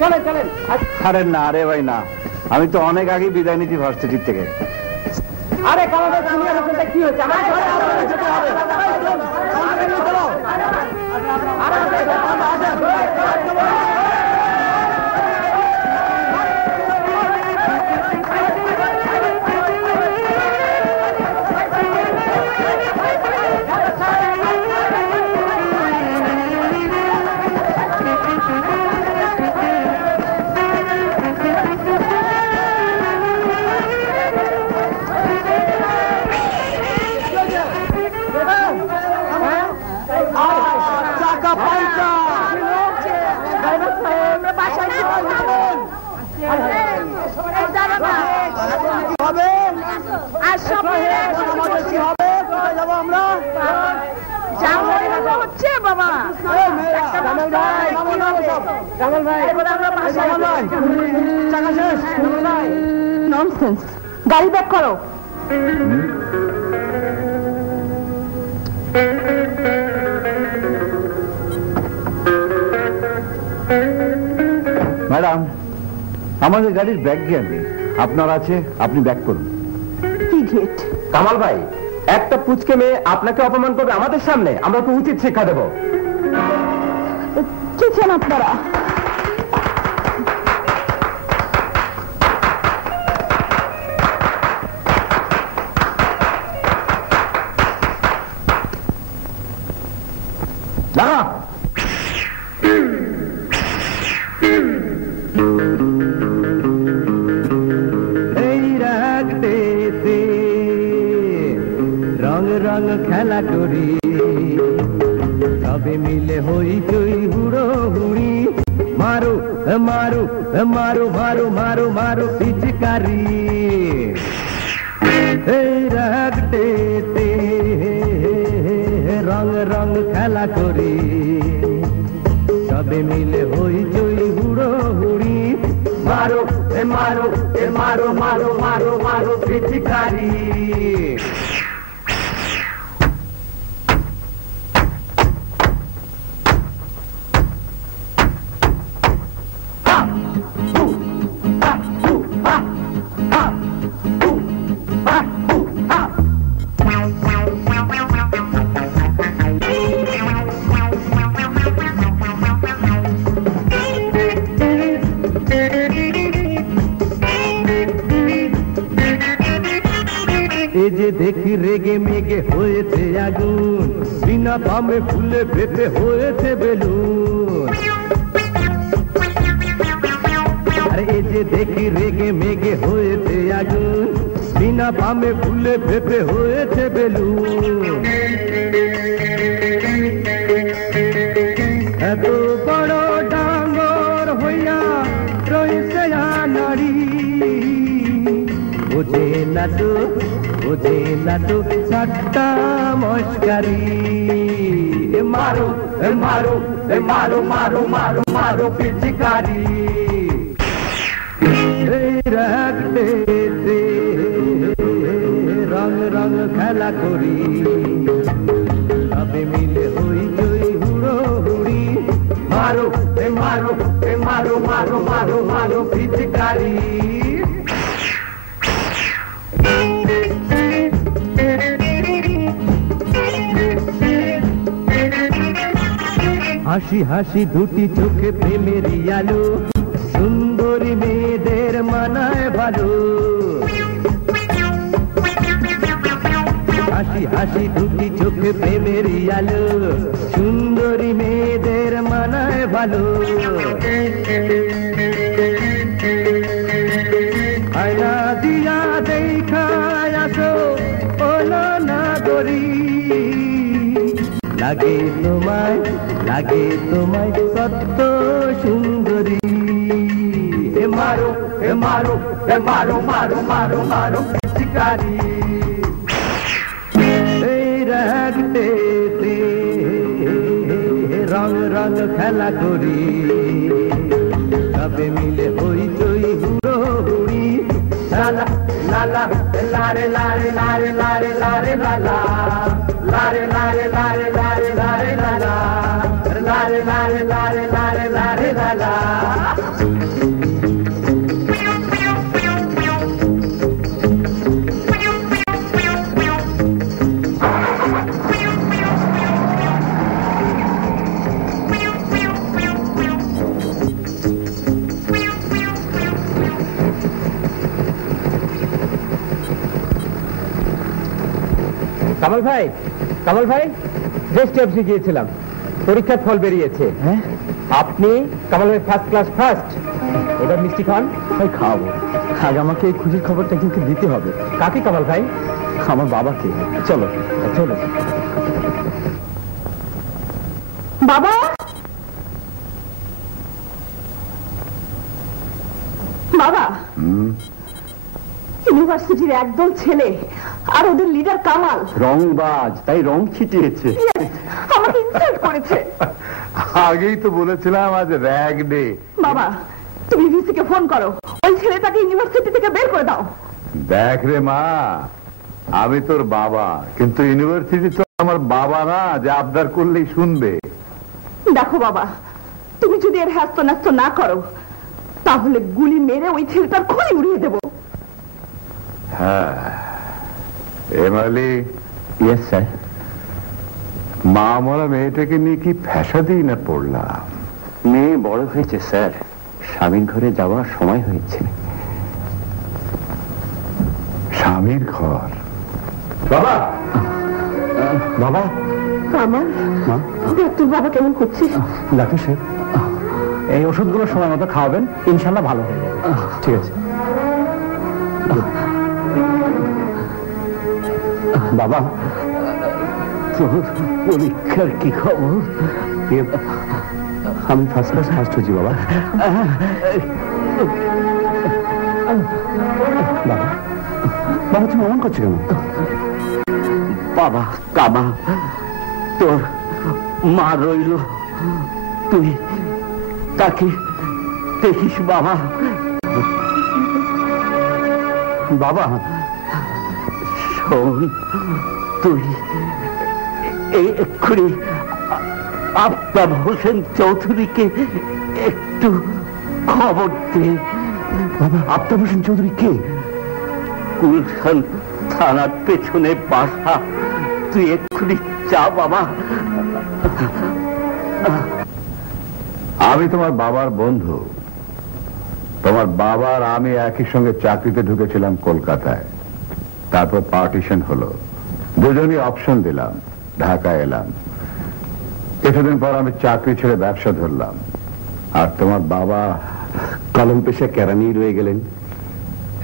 চলেন চলেন। আরে না রে ভাই না, আমি তো অনেক আগে বিদায় নিচ্ছি ভার্সিটি থেকে। আরে কালাদের সিনিয়র হোস্টেলটা কি হচ্ছে? ননসেন্স, গাড়ি ব্যাক করো। ম্যাডাম, আমাদের গাড়ির ব্যাগ গিয়ার নেই, আপনার আছে, আপনি ব্যাক করুন। ইডিয়েট। কামাল ভাই, একটা পুচকে মেয়ে আপনাকে অপমান করবে আমাদের সামনে, আমরা তো উচিত শিক্ষা দেব। কি চান আপনারা? এই রাগতেতে রং রং খেলা করি, সবে মিলে হইচই হুড়ো হুড়ি, মারো মারো মারো মারো মারো মারো পিচকারি। এই রাগতেতে রং রং খেলা করি, সবে মিলে হইচই হুড়ো হুড়ি, মারো মারো মারো মারো মারো মারো পিচকারি। দেখি রেগে মেগে হয়েছে আগুন, বিনা বামে ফুলে পেতে হয়েছে বেলুন। আরে এই যে দেখি রেগে মেগে হয়েছে আগুন, বিনা বামে ফুলে পেতে হয়েছে বেলুন। এত বড় ডাঙর হইয়া রয়েছে নারী, বোঝে না তো বোঝে না তো ঠাট্টা মস্কারি। মারো মারো মারো মারো মারো মারো পিচকারি। রাখতে রং রং খেলা করি, সবে মিলে হইচই হুড়ো হুড়ি, মারো মারো মারো মারো মারো মারো পিচকারি। হাসি হাসি দুটি চোখে প্রেমের আলো, সুন্দরী মেয়েদের মানায় ভালো। হাসি হাসি দুটি চোখে প্রেমের আলো, সুন্দরী মেয়েদের মানায় ভালো। আয়না দিয়া দেখায় আসো ওলো না গরি, লাগে তোমায় সত্য সুন্দরী। মারো মারো মারো মারো মারো মারো পিচকারি। এই রাগতে রং রং খেলা করি, সবে মিলে হইচই হুড়ো হুড়ি, লালা লালা লারে লারে লারে লারে লারে লালা লারে লারে লারে লারে লারে লালা লারে লারে লারে লারে লারে লারে। la. কামাল ভাই রেস্ট অফিসে গিয়েছিলাম, পরীক্ষার ফল বেরিয়েছে। হ্যাঁ, আপনি কামাল ভাই ফার্স্ট ক্লাস ফার্স্ট। এবার মিষ্টি খান। ভাই খাওয়াবো, আগে আমাকে এই খুশির খবরটা কিন্তু দিতে হবে। কাকে কামাল ভাই? আমার বাবাকে। চলো চলো। বাবা, বাবা, ইউনিভার্সিটির একদল ছেলে আর ওদের লিডার কামাল রংবাজ, তাই রং ছিটিয়েছে। আমাকে ইনসাল্ট করেছে। আগেই তো বলেছিলাম আজ র্যাগ ডে। বাবা, তুমি ভিসিকে ফোন করো, ওই ছেলেটাকে ইউনিভার্সিটি থেকে বের করে দাও। দেখ রে মা, আমি তোর বাবা, কিন্তু ইউনিভার্সিটি তো আমার বাবা না যে আবদার করলেই শুনবে। দেখো বাবা, তুমি যদি এর হ্যাস্ত ন্যাস্ত না করো তাহলে গুলি মেরে ওই ছেলেটার খড়ি উড়িয়ে দেবো। হ্যাঁ এমালি। Yes sir. মা মরা মেয়েটাকে নিয়ে কি ফ্যাসাদেই না পড়লাম। মেয়ে বড় হয়েছে স্যার, স্বামীর ঘরে যাওয়ার সময় হয়েছে। স্বামীর ঘর? বাবা, বাবা। কামাল, দেখ তোর বাবা কেমন করছে। ডাক্তার সাহেব, এই ওষুধগুলো সময় মতো খাওয়াবেন, ইনশাল্লাহ ভালো হয়ে যাবে। ঠিক আছে বাবা। তোর পরীক্ষার কি খবর? আমি ফার্স্ট ক্লাস ফার্স্ট হয়েছি বাবা। বাবা, বাবা তুমি অমন করছো কেন? বাবা কামা, তোর মা রইল, তুই তাকে দেখিস বাবা। বাবা শোন, তুই এক্ষুনি আফতাব হোসেন চৌধুরীকে একটু খবর দে। বাবা, আফতাব হোসেন চৌধুরী কে? গুলশান থানার পেছনে বাসা, তুই এক্ষুনি যা বাবা। আমি তোমার বাবার বন্ধু। তোমার বাবার আমি একই সঙ্গে চাকরিতে ঢুকেছিলাম কলকাতায়, তারপর পার্টিশন হলো, দুজনই অপশন দিলাম, ঢাকায় এলাম। কিছুদিন পর আমি চাকরি ছেড়ে ব্যবসা ধরলাম, আর তোমার বাবা কলম পেশা কেরানি রয়ে গেলেন,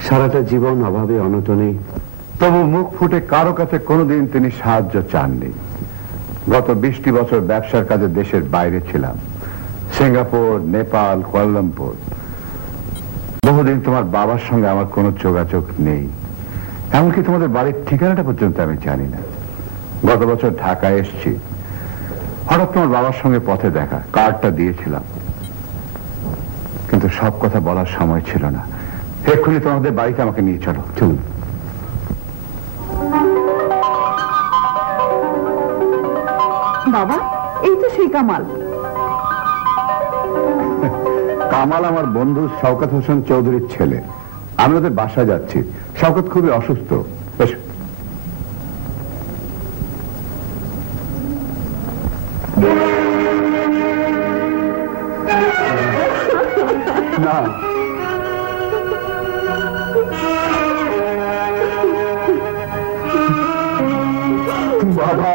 সারাটা জীবন অভাবে অনটনে। তবু মুখ ফুটে কারো কাছে কোনোদিন তিনি সাহায্য চাননি। গত 20টি বছর ব্যবসার কাজে দেশের বাইরে ছিলাম, সিঙ্গাপুর, নেপাল, কুয়ালালামপুর। বহুদিন তোমার বাবার সঙ্গে আমার কোনো যোগাযোগ নেই, এমনকি তোমাদের বাড়ির ঠিকানাটা পর্যন্ত আমি জানি না। গত বছর ঢাকায় এসেছি, হঠাৎ তোমার বাবার সঙ্গে পথে দেখা, কার্ডটা দিয়েছিলাম, কিন্তু সব কথা বলার সময় ছিল না। এক্ষুনি তোমাদের বাড়িতে আমাকে নিয়ে চলো। চলুন। বাবা, এই তো সেই কামাল। কামাল আমার বন্ধু শওকত হোসেন চৌধুরীর ছেলে। আমি ওদের বাসায় যাচ্ছি। শওকত খুবই অসুস্থ। বেশ, না বাবা,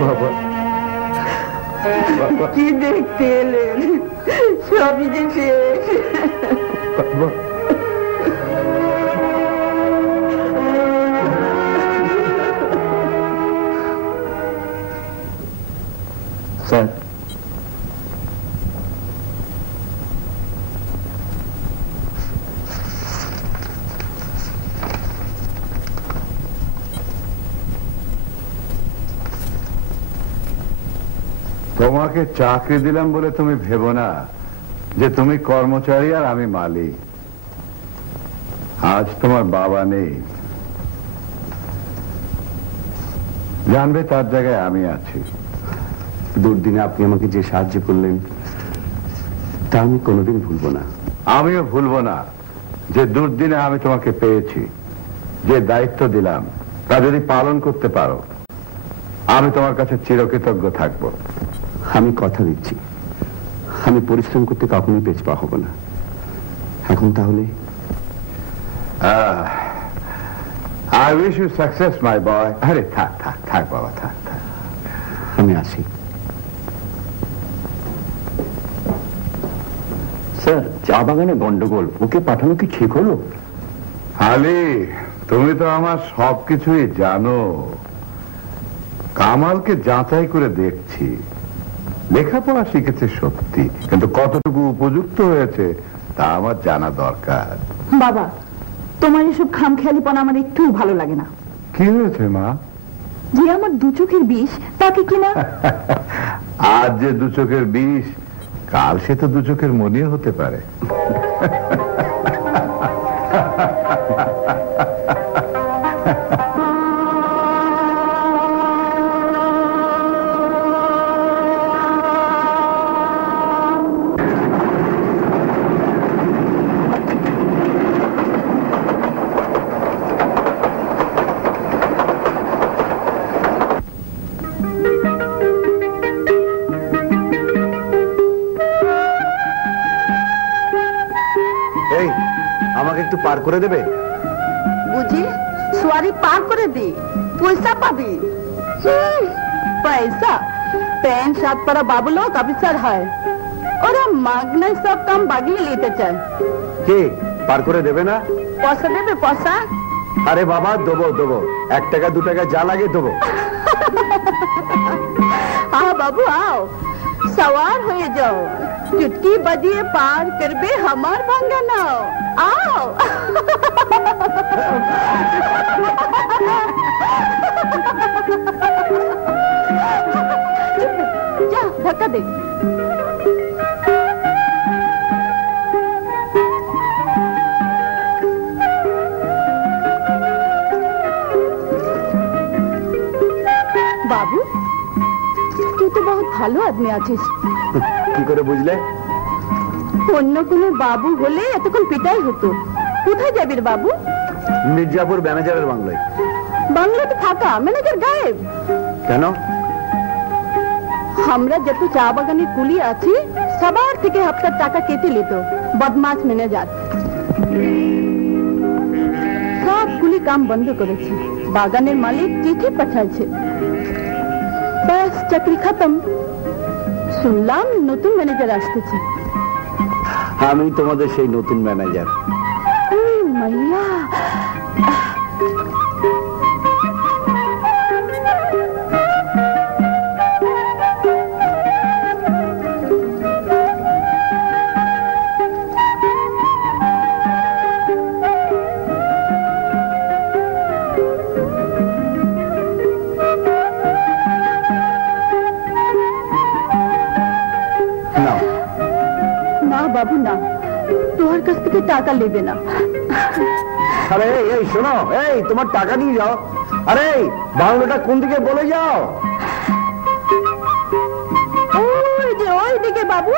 বাবা, কি দেখতে এলেন? সবই যে শেষ। বাবা। স্যার, তোমাকে চাকরি দিলাম বলে তুমি ভেবো না যে তুমি কর্মচারী আর আমি মালিক। আজ তোমার বাবা নেই, জানবে তার জায়গায় আমি আছি। দুর্দিনে আপনি আমাকে যে সাহায্য করলেন তা আমি কোনোদিন ভুলবো না। আমিও ভুলবো না যে দুর্দিনে আমি তোমাকে পেয়েছি, যে দায়িত্ব দিলাম তা যদি পালন করতে পারো আমি তোমার কাছে চিরকৃতজ্ঞ থাকবো। আমি কথা দিচ্ছি, আমি পরিশ্রম করতে কখনোই পেছপা হব না। এখন তাহলে I wish you success, my boy. আরে থাক থাক থাক বাবা, থাক থাক, আমি আসি। স্যার, চা বাগানে গন্ডগোল, ওকে পাঠানো কি ঠিক হলো? আলী, তুমি তো আমার সবকিছুই জানো। কামালকে যাচাই করে দেখছি, লেখাপড়া শিখেছে সত্যি, কিন্তু কতটুকু উপযুক্ত হয়েছে তা আমার জানা দরকার। বাবা, তোমার এসব খামখেয়ালিপনা আমার একটু ভালো লাগে না। কি হয়েছে মা? যে আমার দু চোখের বিষ, তাকে কিনা আজ যে দু চোখের বিষ, কাল সে তো দু চোখের মনিও হতে পারে। এই, আমাকে একটু পার করে দেবে? বুঝি সোয়ারি পার করে দি, পয়সা পাবি। पैसा पैंट शर्ट पर बाबू लोग अफिसर है और हम मांगने सब काम बागी लेते चाहे। কে পার করে দেবে না? पैसा देवे पैसा। আরে বাবা, দেবো দেবো, 1 টাকা 2 টাকা যা লাগে দেবো। आओ बाबू आओ, सवार हो जाओ, चुटकी बजिए पार करबे हमार भांगा नाव। आओ जा धक्का दे। बाबू, তুই তো বহুত ভালো আদমি আছিস। কি করে বুঝলে? অন্য কোনো বাবু হলে এতক্ষণ পিটাই হতো। কোথায় যাবি রে বাবু? মির্জাপুর ম্যানেজারের বাংলায়। বাংলাতে থাকা ম্যানেজার গায়েব কেন? আমরা যত চা বাগানের কুলি আছি সবার থেকে হাফটার টাকা কেটে নিত বদমাশ ম্যানেজার। সব কুলি কাম বন্ধ করেছে, বাগানের মালিক চিঠি পাঠাচ্ছে, ব্যাস চাকরি খতম। শুনলাম নতুন ম্যানেজার আসতেছে। আমি তোমাদের সেই নতুন ম্যানেজার। মাইয়া, বাবু না, তোমার কাছ থেকে টাকা নেবে না। আরে এই শোনো, এই তোমার টাকা নিয়ে যাও। আরে বাংলাটা কোন দিকে বলে যাও? ওই যে ওই দিকে বাবু।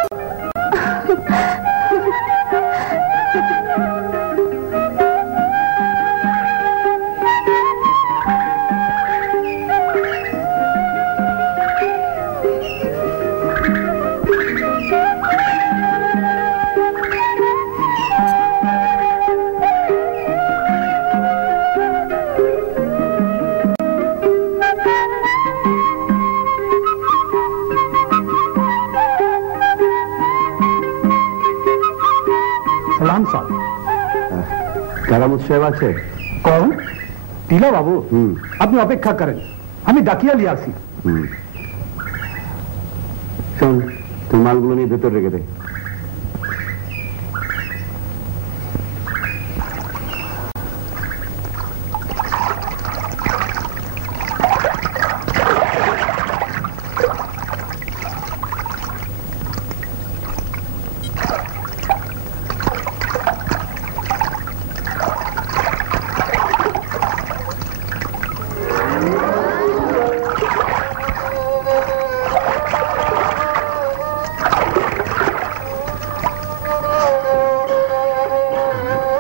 সালাম সাহেব। কারামত সাহেব আছে? কম টিলা বাবু, আপনি অপেক্ষা করেন, আমি ডাকিয়া লিয়ে আসি। শোন, তুই মালগুলো নিয়ে ভেতর রেখে দে।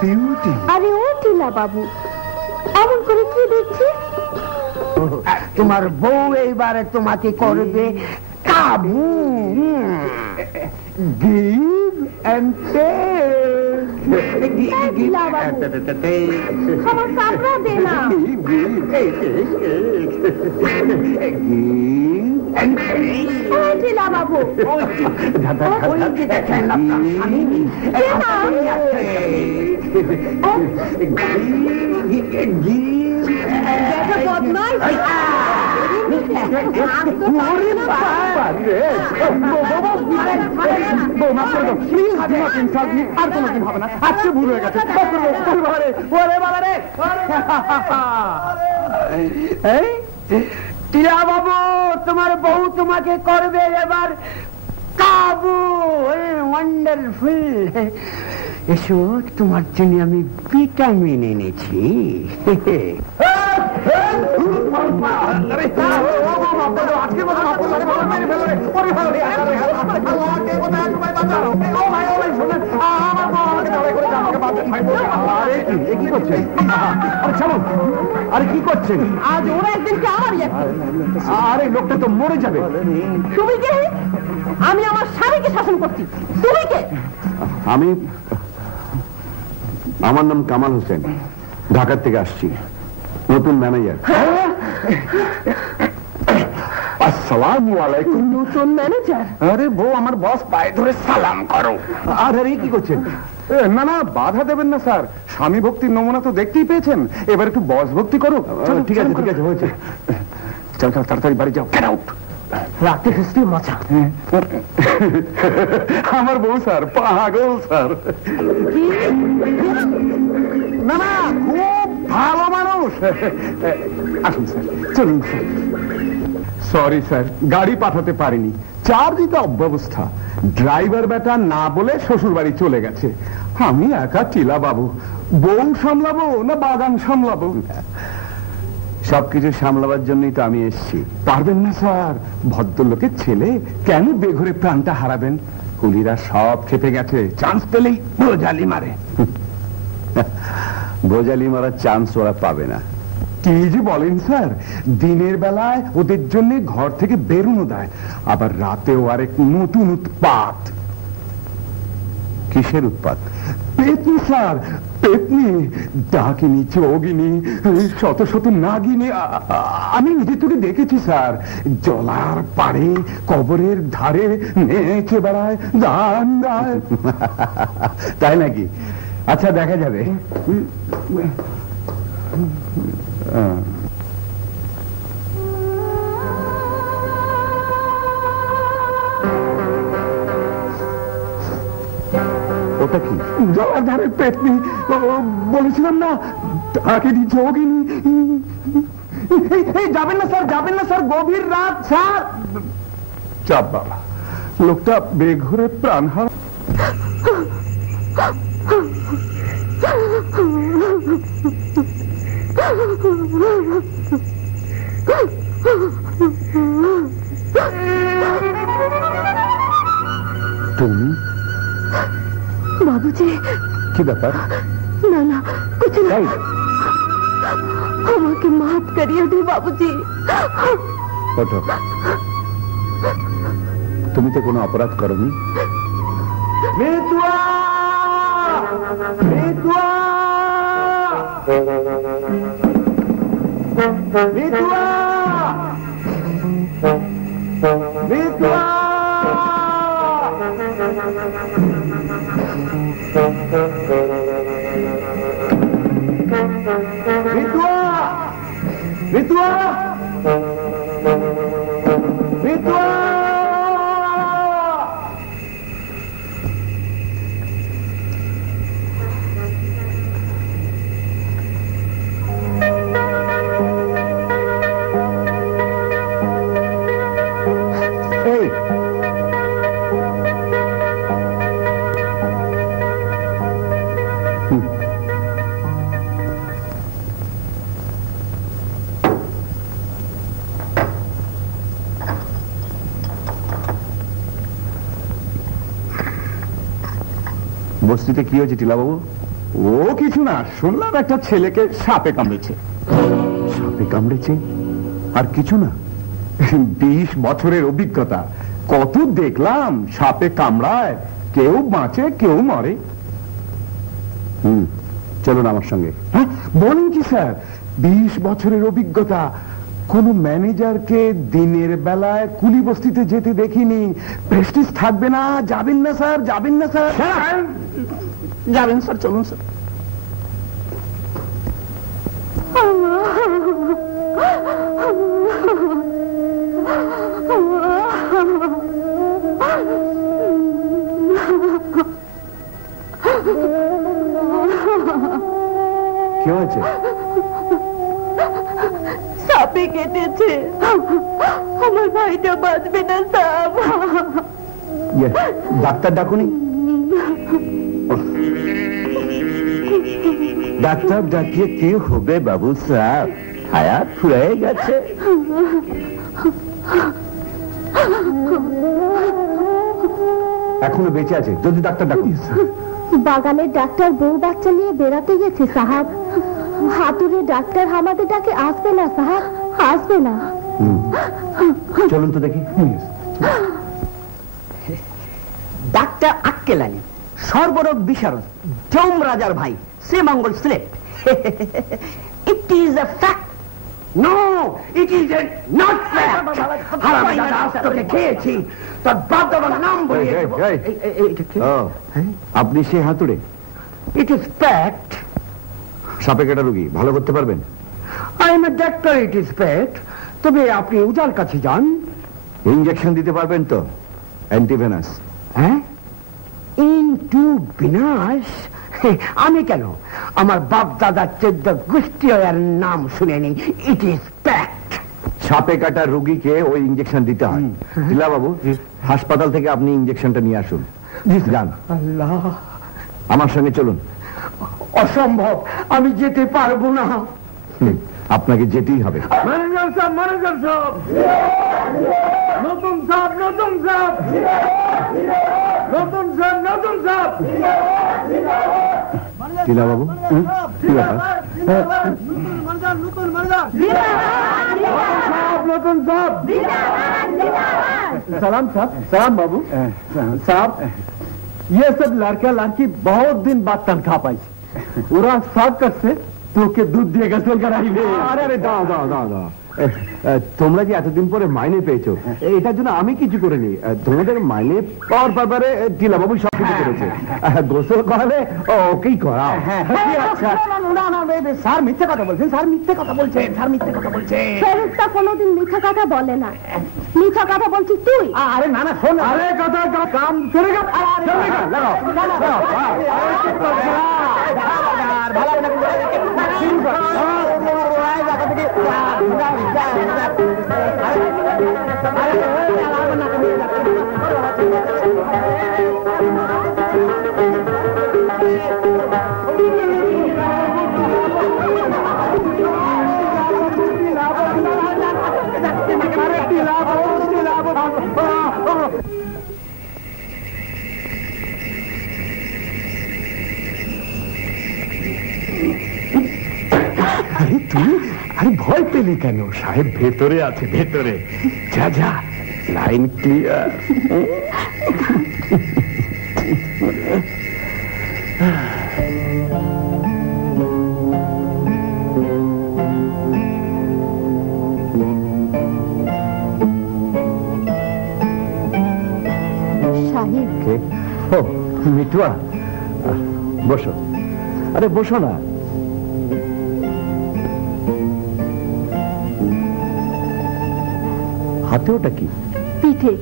বিউটি। আরে ও টিলা বাবু, এমন করে কি দেখছি? তোমার বউ এইবারে তোমাকে করবে কাবু। গিভ অ্যান্ড টিলা বাবু, খাবার কাপড়া দে না। ও টিলা বাবু, ওই যে দেখেন আপনার স্বামী। দেখো বদমাইশ। আর কোনোদিন হবে না, আজকে ভুল হয়ে গেছে। টিয়া বাবু, তোমার বউ তোমাকে করবে এবার কাবু। ওয়ান্ডারফুল। এসো, তোমার জন্য আমি ভিটামিন এনেছি। কি করছেন? আরে কি করছেন? আজ ওরা একদিনকে আমারই একদিন। আরে লোকটা তো মরে যাবে। তুমি কে? আমি আমার স্বামীকে শাসন করছি, তুমি কে? আমার নাম কামাল হোসেন, ঢাকার থেকে আসছি, নতুন ম্যানেজার। আসসালামু আলাইকুম। নতুন ম্যানেজার? আরে বউ, আমার বস পায়ে ধরে সালাম করো। আরে কি করছেন? না না, বাধা দেবেন না স্যার, স্বামী ভক্তির নমুনা তো দেখতেই পেয়েছেন, এবার একটু বস ভক্তি করো। ঠিক আছে ঠিক আছে, হয়েছে। চল চল, তাড়াতাড়ি বাড়ি যাও। Get out. রাতে খুঁজতে মজা। আমার বউ স্যার পাগল স্যার। না না, খুব ভালো মানুষ। আসুন স্যার, চলুন স্যার। সরি স্যার, গাড়ি পাঠাতে পারিনি, চার্জই অব্যবস্থা। ড্রাইভার বেটা না বলে শ্বশুর বাড়ি চলে গেছে। আমি একা টিলা বাবু, বউ সামলাবো না বাগান সামলাবো? সবকিছু সামলাবার জন্যই তো আমি এসেছি। পারবেন না স্যার, ভদ্রলোকের ছেলে, কেন বেঘরে প্রাণটা হারাবেন? কুলিরা সব খেপে গেছে, চান্স পেলেই বোঝালি মারে। বোঝালি মারার চান্স ওরা পাবে না। কি যে বলেন স্যার, দিনের বেলায় ওদের জন্য ঘর থেকে বেরোনো দেয়, আবার রাতেও আরেক নতুন উৎপাত। কিসের উৎপাত? পেতনি স্যার, পেতনি, ডাকিনি, যোগিনী, শত শত নাগিনী। আমি নিজে তোকে দেখেছি স্যার, জলার পাড়ে কবরের ধারে নেচে বেড়ায়, গান গায়। তাই নাকি? আচ্ছা, দেখা যাবে। ওটা কি? জলাধারের পেতনি, বলেছিলাম না, ডাকিনি, যোগিনী। যাবেন না স্যার, যাবেন না স্যার, গভীর রাত স্যার। চাপ বাবা, লোকটা বেঘরে প্রাণ হারা। তুমি? বাবুজি। কি ব্যাপার? না না, कुछ नहीं, আমাকে মাফ করিয়ে দে বাবুজি। ওঠো, তুমি তো কোনো অপরাধ করনি। মিতুয়া! মিতুয়া! মিতুয়া! মিতুয়া! মিতুয়া! মিতুয়া! মিতুয়া! এই, বস্তিতে কি হয়েছে টিলা বাবু? ও কিছু না, শুনলাম একটা ছেলেকে সাপে কামড়েছে। সাপে কামড়েছে? আর কিছু না? 20 বছরের অভিজ্ঞতা, কত দেখলাম সাপে কামড়ায়, কেউ বাঁচে কেউ মরে। চলুন আমার সঙ্গে। হ্যাঁ বলেন কি স্যার, 20 বছরের অভিজ্ঞতা, কোন ম্যানেজারকে দিনের বেলায় কুলি বস্তিতে যেতে দেখিনি। প্রেস্টিজ থাকবে না? যাবেন না স্যার, যাবেন না স্যার? যাবেন স্যার, চলুন স্যার। কি হয়েছে? সাপে কেটেছে, আমার ভাইটা বাঁচবে না সাপ। ডাক্তার ডাকুনি? ডাক্তার ডাকিয়ে কি হবে বাবু সাহেব, হায়াত ফুরাই গেছে। এখনো বেঁচে আছে, যদি ডাক্তার ডাকুন। বাগানের ডাক্তার বউ বাচ্চা নিয়ে বেড়াতে গেছে সাহাব। হাতুড়ে ডাক্তার আমাদের ডাকে আসবে না সাহাব, আসবে না। চলুন তো দেখি। ডাক্তার আক্কেল আলী, সর্বরোগ বিশারদ, যম রাজার ভাই, Sreemangal Sylhet. It is a fact. No, it is not fact. হারামজাদা, আজ তোকে খেয়েছি, তোর বাপ দাদার নাম বলে দেবো। আপনি সে হাতুড়ে? It is fact. সাপে কাটা রোগী ভালো করতে পারবেন? I M A doctor, it is fact. তবে আপনি উজার কাছে যান। ইঞ্জেকশন দিতে পারবেন তো? অ্যান্টিভেনাস। হ্যাঁ, ইনটু বিনাশ? আমি কেন? আমার বাপ দাদার 14 গোষ্ঠী এর নাম শুনেনি। It is fact. সাপে কাটা রোগীকে ওই ইঞ্জেকশন দিতে হয়। দিলা বাবু, হাসপাতাল থেকে আপনি ইঞ্জেকশনটা নিয়ে আসুন। যান। আল্লাহ, আমার সঙ্গে চলুন। অসম্ভব, আমি যেতে পারবো না। আপনাকে যেতেই হবে। ম্যানেজার সাহেব, ম্যানেজার সাহেব, নতুন সাহেব, নতুন সাহেব, নতুন সাহেব, নতুন সাহেব। দিলা বাবু, কি ব্যাপার? নতুন সাহেব। सलाम साहब, सलाम बाबू साहब। ये सब लड़का लड़की बहुत दिन बाद तनख्वाह पाई, पूरा साकत से তোকে দুধ দিয়ে গোসল করাইবে। আরে আরে দাও দাও দাও দাও। তোমরা যে এতদিন পরে মাইনে পেয়েছো, এটার জন্য আমি কিছু করিনি। তোমাদের মাইনে পাওয়ার ব্যাপারে টিলা বাবু সব কিছু করেছে। গোসল করালে ওকেই করাও। স্যার মিথ্যে কথা বলছেন, স্যার মিথ্যে কথা বলছেন, স্যার মিথ্যে কথা বলছেন। ফেরেশতা কোনোদিন মিথ্যা কথা বলে না। মিথ্যা কথা বলছিস তুই। আরে না না, শোন, আরে কথা কাম করে গা। লাগাও লাগাও। আরে তুই, আরে ভয় পেলি কেন? সাহেব ভেতরে আছে, ভেতরে যা যা। Line clear. সাহেব, ও মিঠুয়া, বসো। আরে বসো না। হাতে ওটা কি? পিঠে।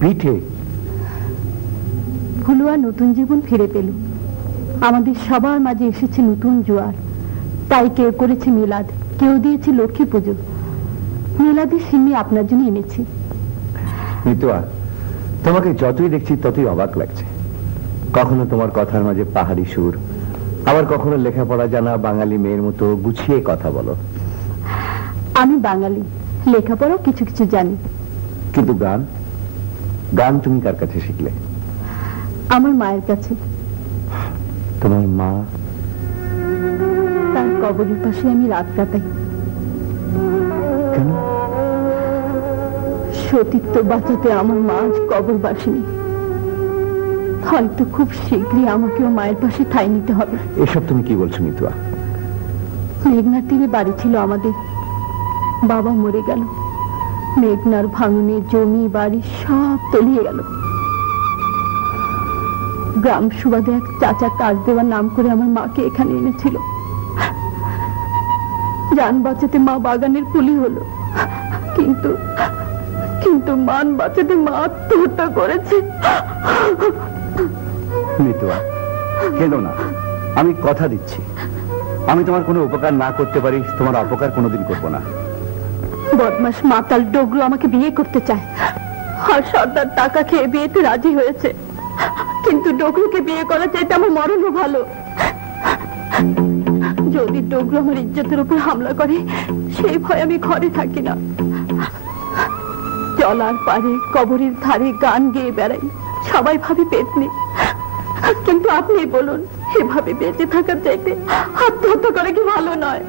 পিঠে? ফুলুয়া নতুন জীবন ফিরে পেল। আমাদের সবার মাঝে এসেছে নতুন জোয়ার। তাই কেউ করেছে মিলাদ, কেউ দিয়েছে লক্ষ্মী পুজো। মিলাদের সিন্নি আপনার জন্য এনেছি। মিতুয়া, তোমাকে যতই দেখছি ততই অবাক লাগছে। কখনো তোমার কথার মাঝে পাহাড়ি সুর, আবার কখনো লেখাপড়া জানা বাঙালি মেয়ের মতো গুছিয়ে কথা বলো। আমি বাঙালি, লেখাপড়াও কিছু কিছু জানি। কিন্তু গান, গান তুমি কার কাছে শিখলে? আমার মায়ের কাছে। তোমার মা? তার কবরের পাশে আমি রাত কাটাই। কেন? সতীত্ব বাঁচাতে আমার মা আজ কবর বাসেনি। হয়তো খুব শীঘ্রই আমাকেও মায়ের পাশে ঠাঁই নিতে হবে। এসব তুমি কি বলছো মিতুয়া? মেঘনার তীরে বাড়ি ছিল আমাদের, বাবা মরে গেল। মেঘনার ভাঙনে জমি বাড়ি সব তলিয়ে গেল। গ্রাম সুবাদে এক চাচা কাজ দেওয়ার নাম করে আমার মাকে এখানে এনেছিল। জান বাঁচাতে মা বাগানের কুলি হলো, কিন্তু কিন্তু মান বাঁচাতে মা আত্মহত্যা করেছে। মিতুয়া, কেঁদো না। আমি কথা দিচ্ছি, আমি তোমার কোনো উপকার না করতে পারি, তোমার অপকার কোনোদিন করবো না। বদমাস মাতাল ডগরু আমাকে বিয়ে করতে চায়, আর সর্দার টাকা খেয়ে বিয়েতে রাজি হয়েছে। কিন্তু ডগরুকে বিয়ে করা চাইতে আমার মরণও ভালো। যদি ডগরু আমার ইজ্জতের উপর হামলা করে, সেই ভয় আমি ঘরে থাকি না। চলার পারে কবরের ধারে গান গেয়ে বেড়াই, সবাই ভাবে পেতনি। কিন্তু আপনি বলুন, এভাবে বেঁচে থাকার চাইতে আত্মহত্যা করে কি ভালো নয়?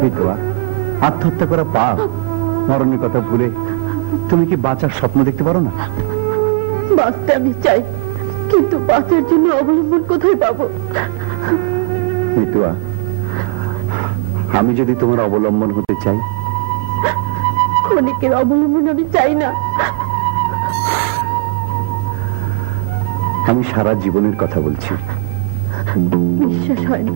মিতুয়া, আত্মহত্যা করা পাপ। মরণের কথা ভুলে তুমি কি বাঁচার স্বপ্ন দেখতে পারো না? বাঁচতে আমি চাই, কিন্তু বাঁচার জন্য অবলম্বন কোথায় পাবো? মিতুয়া, আমি যদি তোমার অবলম্বন হতে চাই? অনেকের অবলম্বন আমি চাই না। আমি সারা জীবনের কথা বলছি। বিশ্বাস হয় না।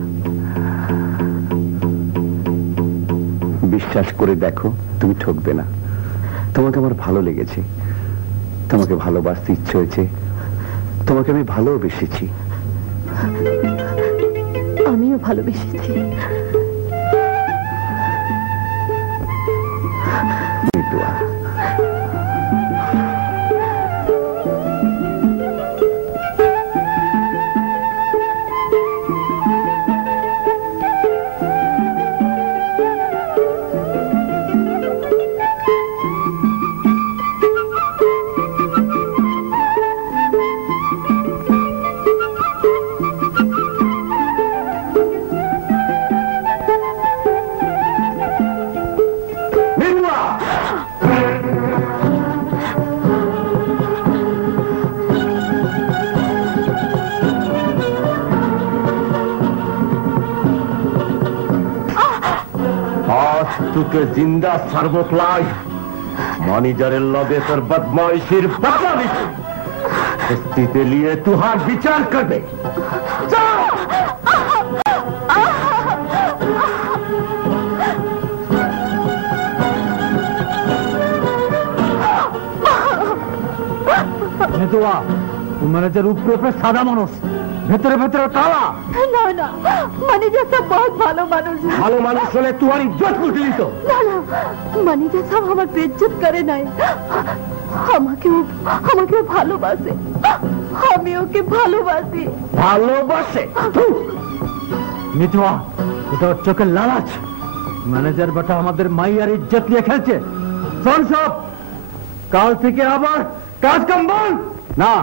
বিশ্বাস করে দেখো, তুমি ঠকবে না। তোমাকে আমার ভালো লেগেছে, তোমাকে ভালোবাসতে ইচ্ছে হয়েছে, তোমাকে আমি ভালোবেসেছি। আমিও ভালোবেসেছি। মিতুয়া, তোকে জিন্দা সার্বপ্লাই ম্যানেজারের লগে তোর বদমাইশির বদলা দিছি। স্थिति लिए तुहार विचार करबे। মিতুয়া, ম্যানেজার উপরে সাদা মানুষ, ভেতরে ভেতরে কালা। না না, ম্যানেজার সাহেব বহুত ভালো মানুষ। ভালো মানুষ হলে তোমার ইজ্জত লুটে দিত। না না, ম্যানেজার সাহেব আমার বেজ্জত করে নাই, আমাকেও ভালোবাসে। আমি ওকে ভালোবাসি। ভালোবাসে? মিতুয়া, এটা ওর চোখের লালাচ। ম্যানেজার বেটা আমাদের মাইয়ার ইজ্জত নিয়ে খেলছে। শোন সব, কাল থেকে আবার কাজ কাম বল না।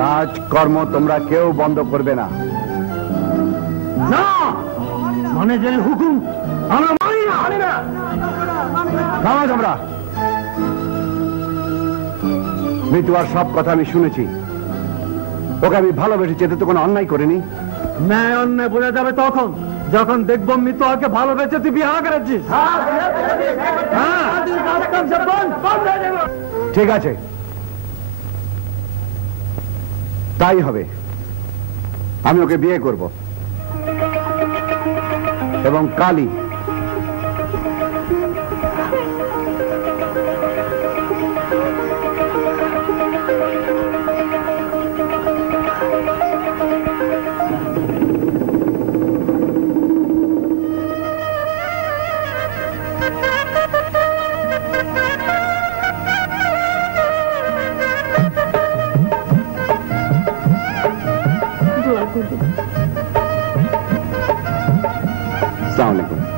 কাজ কর্ম তোমরা কেউ বন্ধ করবে না। না, ম্যানেজারের হুকুম আমরা মানি না। থামো তোমরা। মিতুয়ার সব কথা আমি শুনেছি। ওকে আমি ভালোবেসেছি, এতে তো কোনো অন্যায় করিনি। ন্যায় অন্যায় বোঝা যাবে তখন, যখন দেখবো মিতুয়াকে ভালোবেসে তুই বিয়ে করেছিস। ঠিক আছে, তাই হবে। আমি ওকে বিয়ে করব, এবং কালই।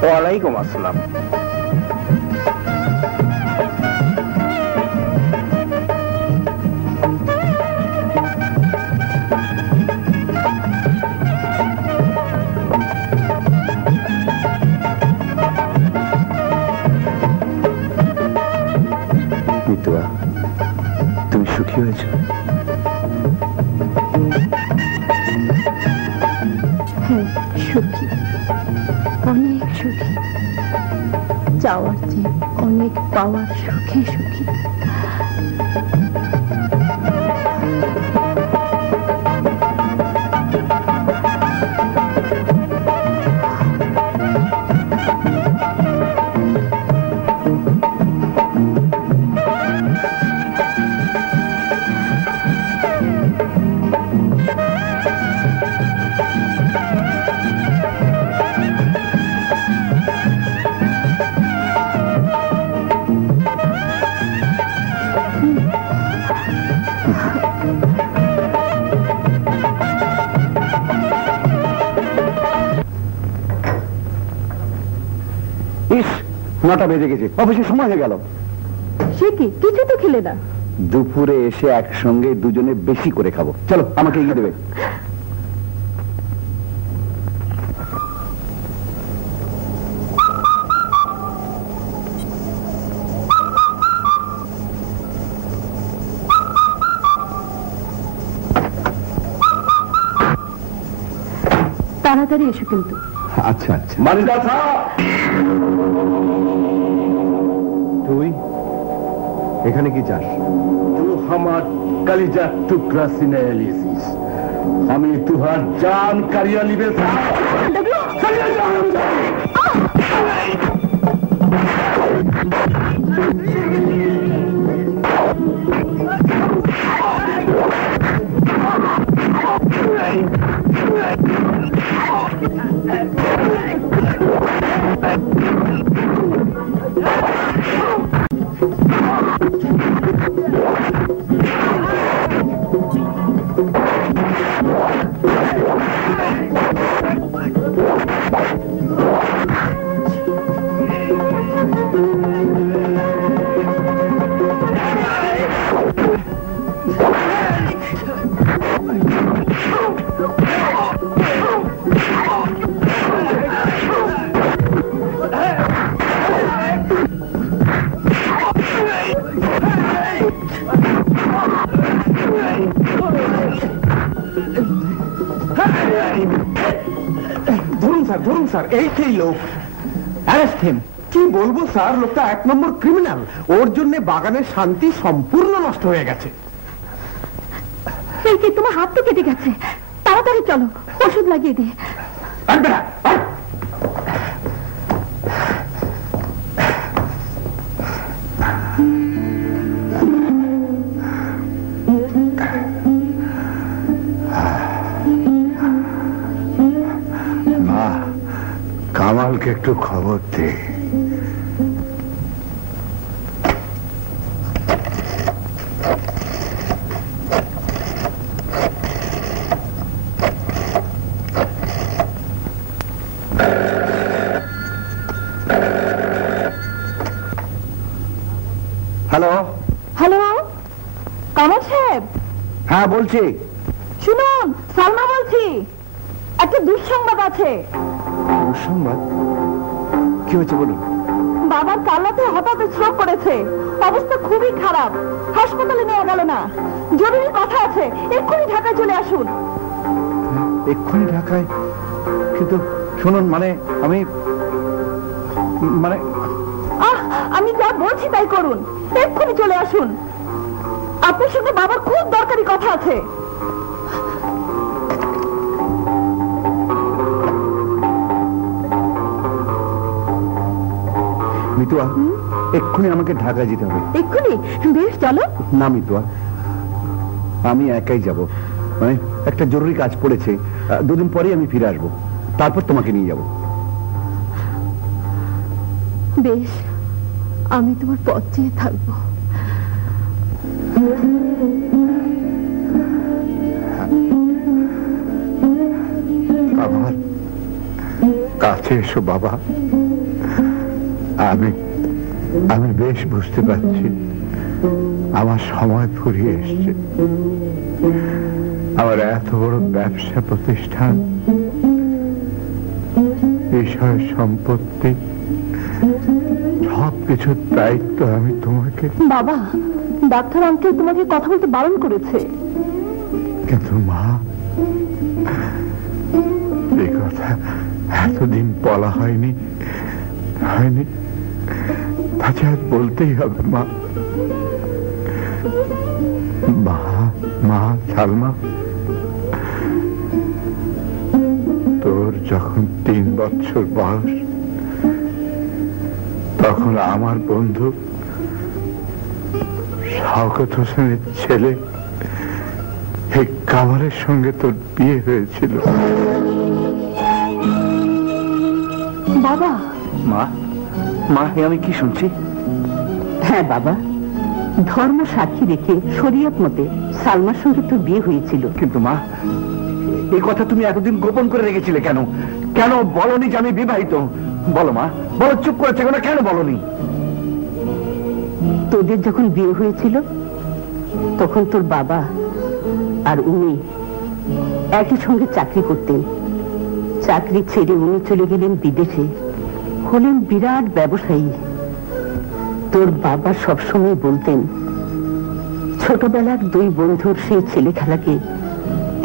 ওয়ালাইকুম আসসালাম। হয়েছে? হ্যাঁ, সুখী, অনেক সুখী, চাওয়ার চেয়ে অনেক পাওয়ার সুখে সুখী। ইস, 9টা বেজে গেছে, অফিসের সময় হয়ে গেল। সে কি, কিছু তো খেলে না? দুপুরে এসে একসঙ্গে দুজনে বেশি করে খাবো। চলো, আমাকে এগিয়ে দেবে। তাড়াতাড়ি এসো কিন্তু। আচ্ছা আচ্ছা। মানিদা সাহেব, তুই এখানে কি চাস? তুই আমার কলিজার টুকরা সিনে লিয়েছিস, আমি তুহার জান কারিয়া লিবে। ধরুন স্যার, এই সেই লোক। Arrest him. কি বলবো স্যার, লোকটা 1 নম্বর ক্রিমিনাল। ওর জন্য বাগানের শান্তি সম্পূর্ণ নষ্ট হয়ে গেছে। এই যে তোমার হাত তো কেটে গেছে, তাড়াতাড়ি চলো, ওষুধ লাগিয়ে দে। কামালকে একটু খবর দে। হ্যালো। হ্যালো, কামাল সাহেব। হ্যাঁ, বলছি। শুনুন, সালমা বলছি, একটা দুঃসংবাদ আছে। দুঃসংবাদ? কি হয়েছে বলুন। বাবার কাল্লাতে হঠাৎ স্ট্রোক করেছে, অবস্থা খুবই খারাপ, হাসপাতালে নেওয়া গেল না। জরুরি কথা আছে, এক্ষুনি ঢাকায় চলে আসুন। এক্ষুনি ঢাকায়? কিন্তু শুনুন, আমি যা বলছি তাই করুন, এক্ষুনি চলে আসুন। আপনার সঙ্গে বাবার খুব দরকারি কথা আছে। মিতুয়া, এক্ষুনি আমাকে ঢাকায় যেতে হবে। এক্ষুনি? বেশ, চলো। না মিতুয়া, আমি একাই যাব। একটা জরুরি কাজ পড়েছে, 2 দিন পরেই আমি ফিরে আসবো, তারপর তোমাকে নিয়ে যাব। বেশ, আমি তোমার পথ চেয়ে থাকবো। আমার কাছে এসো বাবা। আমি বেশ বুঝতে পারছি আমার সময় ফুরিয়ে এসছে। আমার এত বড় ব্যবসা প্রতিষ্ঠান, বিষয় সম্পত্তি সব কিছুর দায়িত্ব আমি তোমাকে। বাবা, ডাক্তার আঙ্কেল তোমাকে কথা বলতে বারণ করেছে। কিন্তু মা, এই কথা এতদিন বলা হয়নি, তাছাড়া আজ বলতেই হবে। মা, মা, মা সালমা, তোর যখন 3 বছর বয়স, তখন আমার বন্ধু শওকত হোসেনের ছেলে এই কামালের সঙ্গে তোর বিয়ে হয়েছিল। বাবা। মা, মা, আমি কি শুনছি? হ্যাঁ বাবা, ধর্ম সাক্ষী রেখে শরীয়ত মতে সালমার সঙ্গে তোর বিয়ে হয়েছিল। কিন্তু মা, এই কথা তুমি এতদিন গোপন করে রেখেছিলে কেন? কেন বলনি যে আমি বিবাহিত? বলো মা, বলো। চুপ করেছে কেন বলনি? তোদের যখন বিয়ে হয়েছিল তখন তোর বাবা আর উনি একই সঙ্গে চাকরি করতেন। চাকরি ছেড়ে উনি চলে গেলেন বিদেশে, হলেন বিরাট ব্যবসায়ী। তোর বাবা সবসময় বলতেন, ছোটবেলার 2 বন্ধুর সেই ছেলে খেলাকে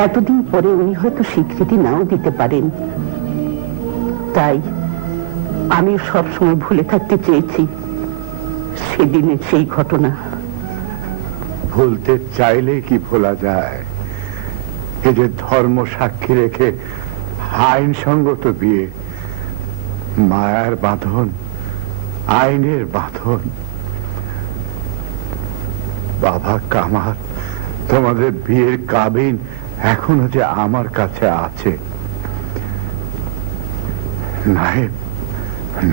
এতদিন পরে উনি হয়তো স্বীকৃতি নাও দিতে পারেন। তাই আমি সবসময় ভুলে থাকতে চেয়েছি সেদিনের সেই ঘটনা। ভুলতে চাইলে কি ভোলা যায়? এই যে ধর্ম সাক্ষী রেখে আইনসঙ্গত বিয়ে, মায়ার বাঁধন, আইনের বাঁধন। বাবা কামাল, তোমাদের বিয়ের কাবিন এখনো যে আমার কাছে আছে। নায়েব,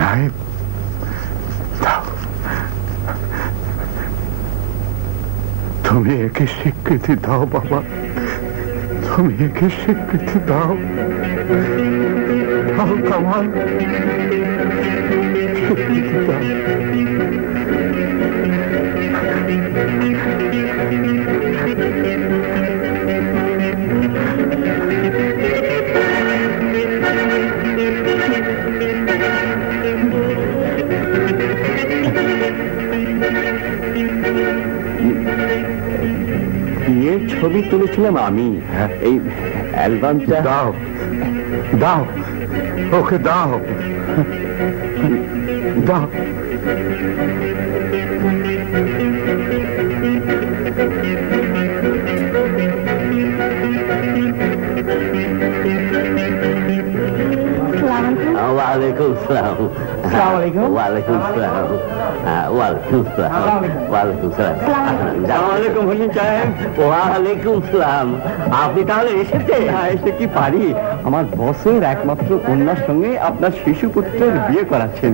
নায়েব, দাও, তুমি একে স্বীকৃতি দাও বাবা, তুমি একে স্বীকৃতি দাও। দাও কামাল, স্বীকৃতি দাও। বিয়ের ছবি তুলেছিলাম আমি। এই অ্যালবামটা দাও, দাও, ওকে দাও, দাও। ওয়ালাইকুম আসসালাম। ওয়ালাইকুম আসসালাম। ওয়ালাইকুম আসসালাম। ওয়ালাইকুম আসসালাম। ওয়ালাইকুম হলিম সাহেব। ওয়ালাইকুম আসসালাম। আপনি তাহলে এসেছেন? এসে কি পারি? আমার বসের একমাত্র কন্যার সঙ্গে আপনার শিশু পুত্রের বিয়ে করাচ্ছেন।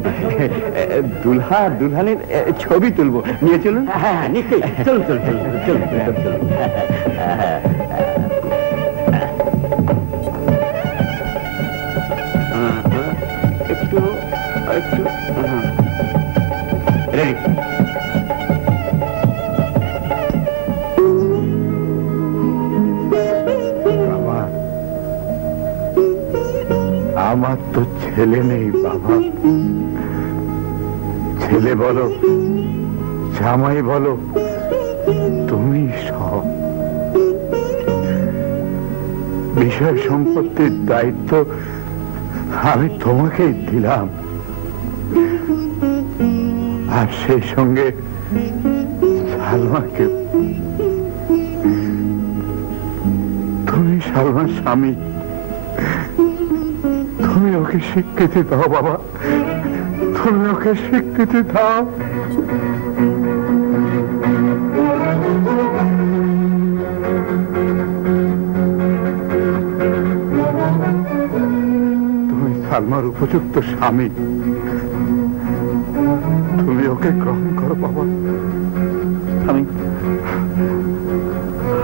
দুলহা দুলহানের ছবি তুলবো, নিয়ে চলুন। হ্যাঁ, নিশ্চয়ই। চলুন চলুন চলুন চলুন চলুন। একটু একটু রেডি। আমার তো ছেলে নেই বাবা। ছেলে বলো, জামাই বলো, তুমি সব। বিষয় সম্পত্তির দায়িত্ব আমি তোমাকেই দিলাম, আর সেই সঙ্গে সালমাকে। তুমি সালমার স্বামী, তুমি ওকে স্বীকৃতি দাও বাবা, তুমি ওকে স্বীকৃতি দাও। তুমি সালমার উপযুক্ত স্বামী, তুমি ওকে গ্রহণ করো বাবা।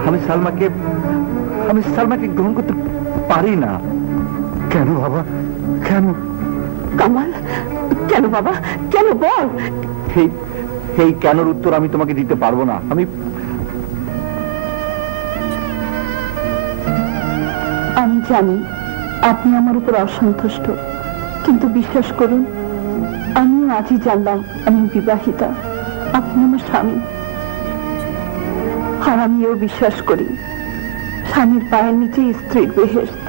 আমি সালমাকে গ্রহণ করতে পারি না। কেন বাবা, কেন? কামাল, কেন বাবা, কেন বল? এই কেনর উত্তর আমি তোমাকে দিতে পারবো না। আমি জানি আপনি আমার উপর অসন্তুষ্ট, কিন্তু বিশ্বাস করুন আমি আজই জানলাম আমি বিবাহিতা, আপনি আমার স্বামী। আর আমিও বিশ্বাস করি স্বামীর পায়ের নিচে স্ত্রীর বেহেশত।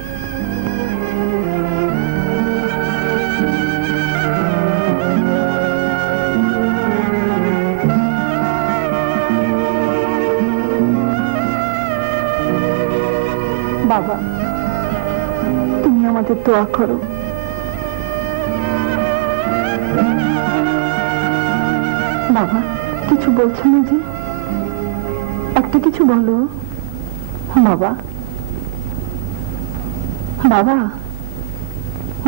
বাবা, তুমি আমাদের দোয়া করো। বাবা, কিছু বলছো না যে? একটা কিছু বলো বাবা। বাবা,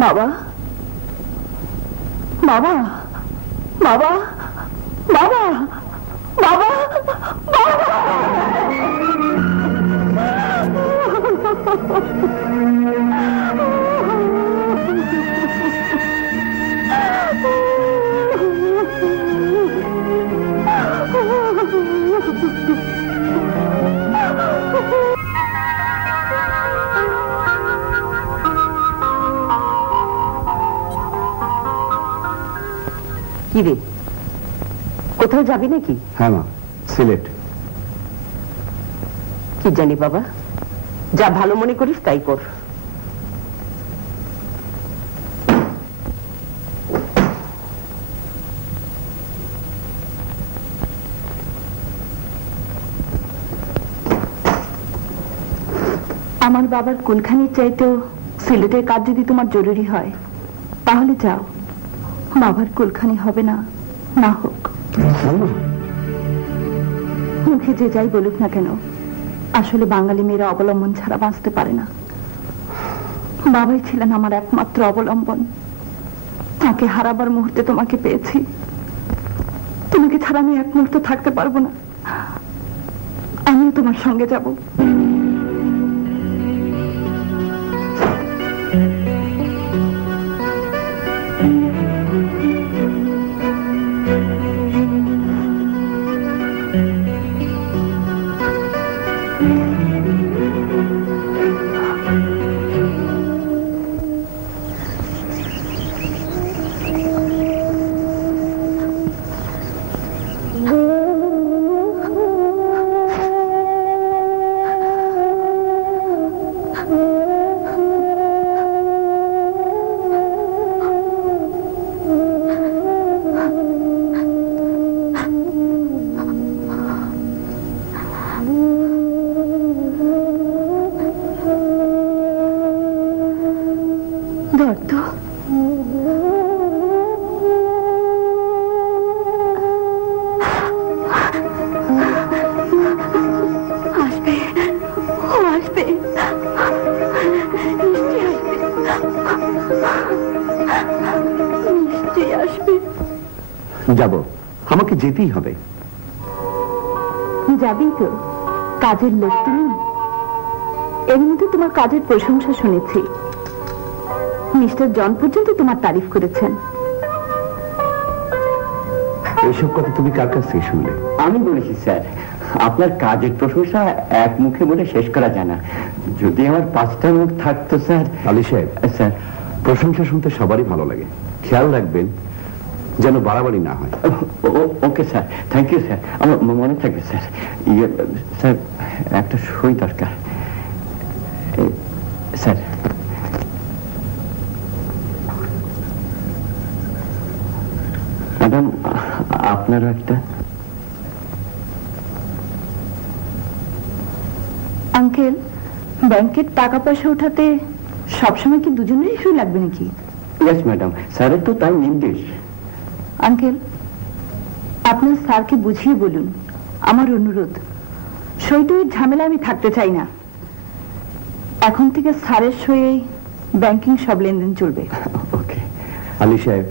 বাবা, বাবা, বাবা, বাবা, বাবা, কি রে, কোথাও যাবি নাকি? হ্যাঁ মা, সিলেট। কি জানি বাবা, যা ভালো মনে করিস তাই কর। আমার বাবার কুলখানির চাইতেও সিলেটের কাজ যদি তোমার জরুরি হয় তাহলে যাও। বাবার কুলখানি হবে না, না হোক। মুখে যে যাই বলুক না কেন, আসলে বাঙালি মেয়েরা অবলম্বন ছাড়া বাঁচতে পারে না। বাবাই ছিলেন আমার একমাত্র অবলম্বন। তাকে হারাবার মুহূর্তে তোমাকে পেয়েছি। তোমাকে ছাড়া আমি এক মুহূর্ত থাকতে পারবো না। আমিও তোমার সঙ্গে যাব। যাব, আমাকে যেতেই হবে। যাবি তো? কাজের লোক তুমি। এমনিতে তোমার কাজের প্রশংসা শুনেছি। মিস্টার জন পর্যন্ত তোমার তারিফ করেছেন। এইসব কথা তুমি কার কাছ থেকে শুনলে? আমি বলেছি স্যার, আপনার কাজের প্রশংসা এক মুখে বলে শেষ করা যায় না। যদি আমার 5টা মুখ থাকতো স্যার। আলী সাহেব, স্যার, প্রশংসা শুনতে সবারই ভালো লাগে। খেয়াল রাখবেন যেন বাড়াবাড়ি না হয়। Okay sir, thank you sir, আমার মনে থাকবে স্যার। স্যার, একটা সই দরকার স্যার। ম্যাডাম, আপনারও একটা। আঙ্কেল, ব্যাংকের টাকা পয়সা উঠাতে সবসময় কি দুজনেরই সই লাগবে নাকি? ইয়েস ম্যাডাম, স্যারের তো তাই নির্দেশ। আঙ্কেল, আপনার স্যারকে বুঝিয়ে বলুন আমার অনুরোধ, সইটইয়ের ঝামেলা আমি থাকতে চাই না। এখন থেকে স্যারের সই ব্যাংকিং সব লেনদেন চলবে। ওকে। আলী সাহেব,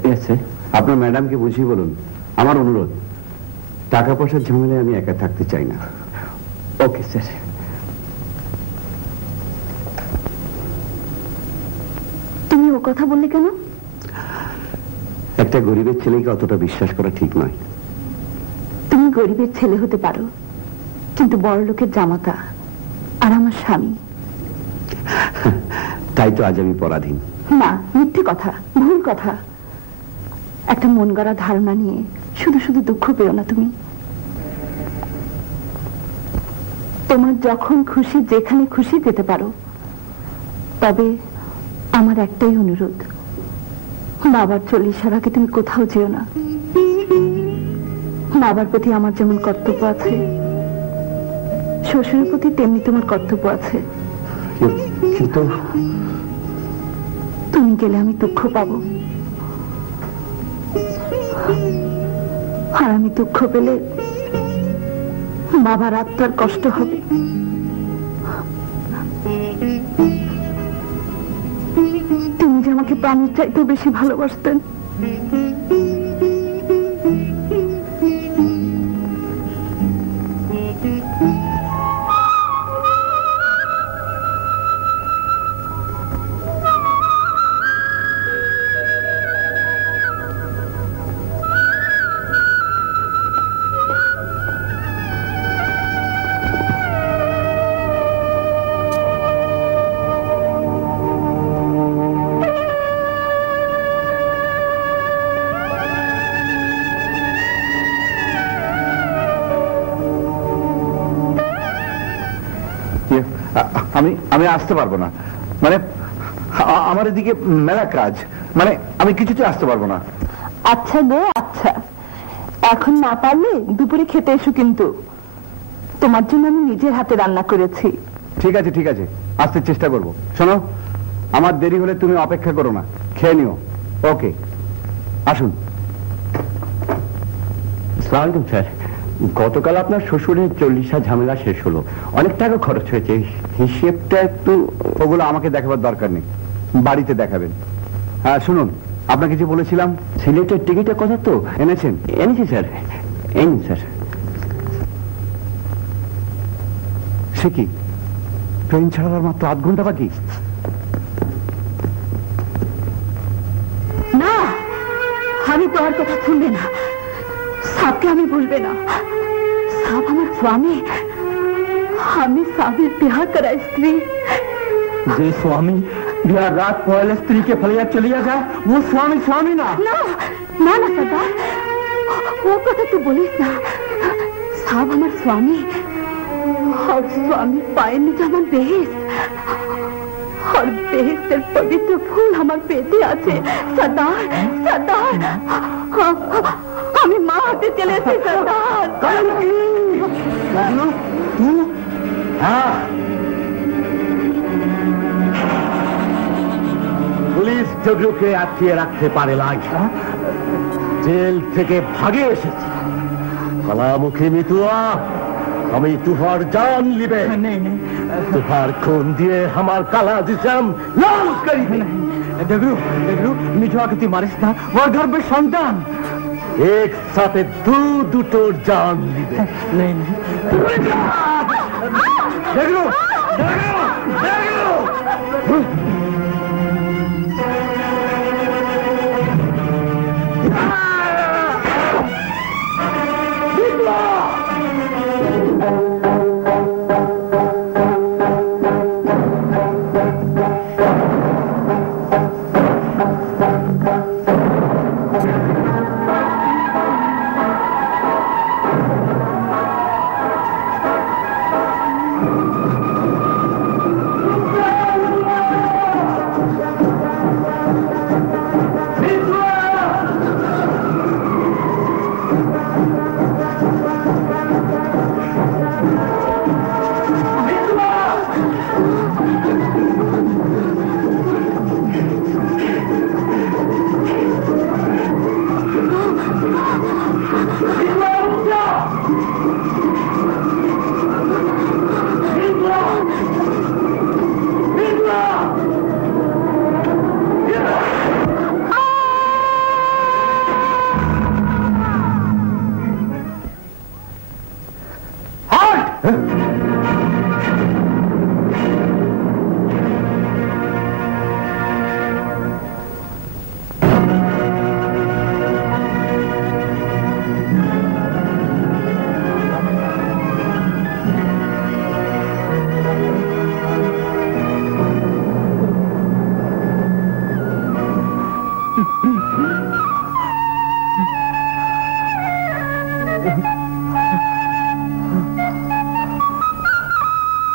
আপনার ম্যাডামকে বুঝিয়ে বলুন আমার অনুরোধ, টাকা পয়সার ঝামেলায় আমি একা থাকতে চাই না। Okay sir. তুমি ও কথা বললে কেন? একটা গরিবের ছেলেকে অতটা বিশ্বাস করা ঠিক নয়। তুমি গরিবের ছেলে হতে পারো, কিন্তু বড় লোকের জামাতা আর আমার স্বামী। তাই তো আজ আমি পরাধীন। না, মিথ্যে কথা, ভুল কথা। একটা মন গড়া ধারণা নিয়ে শুধু শুধু দুঃখ পেও না তুমি। তোমার যখন খুশি যেখানে খুশি যেতে পারো, তবে আমার একটাই অনুরোধ, বাবার 40-এর আগে তুমি কোথাও যেও না। বাবার প্রতি আমার যেমন কর্তব্য আছে, শ্বশুরের প্রতি তেমনি তোমার কর্তব্য আছে। কিন্তু তুমি গেলে আমি দুঃখ পাবো, আর আমি দুঃখ পেলে বাবার আত্মার কষ্ট হবে। তুমি যে আমাকে প্রাণের চাইতেও বেশি ভালোবাসতেন। আমি আসতে পারবো না, মানে আমার এদিকে মেলা কাজ, মানে আমি কিছুতে আসতে পারবো না। আচ্ছা গো আচ্ছা, এখন না পারলে দুপুরে খেতে এসো, কিন্তু তোমার জন্য আমি নিজের হাতে রান্না করেছি। ঠিক আছে ঠিক আছে, আসতে চেষ্টা করবো। শোনো, আমার দেরি হলে তুমি অপেক্ষা করো না, খেয়ে নিও। ওকে, আসুন। আসসালামু স্যার, গতকাল আপনার শ্বশুরের 40 ঝামেলা শেষ হলো, অনেক টাকা খরচ হয়েছে, হিসেবটা একটু। ওগুলো আমাকে দেখাবার দরকার নেই, বাড়িতে দেখাবেন। হ্যাঁ শুনুন, আপনাকে যে বলেছিলাম সিলেটের টিকিটের কথা তো এনেছেন? এনেছি স্যার, এই স্যার। সে কি, ট্রেন ছাড়ার মাত্র 8 ঘন্টা বাকি? না, আমি তোমার কথা শুনবে না, সাবকে আমি বলবে না। সাব আমার স্বামী, আমি সাবের বিবাহ করা স্ত্রী। যে স্বামী বিয়ার রাত পহলে স্ত্রীকে ফেলিয়া চলিয়া যায়, ও স্বামী স্বামী না। না না না সর্দার, ও কথা তুই বলিস না। সাব আমার স্বামী, और स्वामी पाए निज আমার বেহেশত, और বেহেশতের পবিত্র ফুল আমার পেটে আছে। সর্দার সর্দার, আমি মা হতে চলেছি সর্দার। পুলিশ জগলুকে আটকিয়ে রাখতে পারে নাই, জেল থেকে ভাগে এসেছে। কালামুখী মিতুয়া, আমি তুহার জান লিবে, तुहार खून दिए हमार काला जिसम लाल करी। देखो देखो मिठुआ के तू मारिस ना, वो घर में संतान एक साथ दो जान लिबे। नहीं नहीं देखो देखो देखो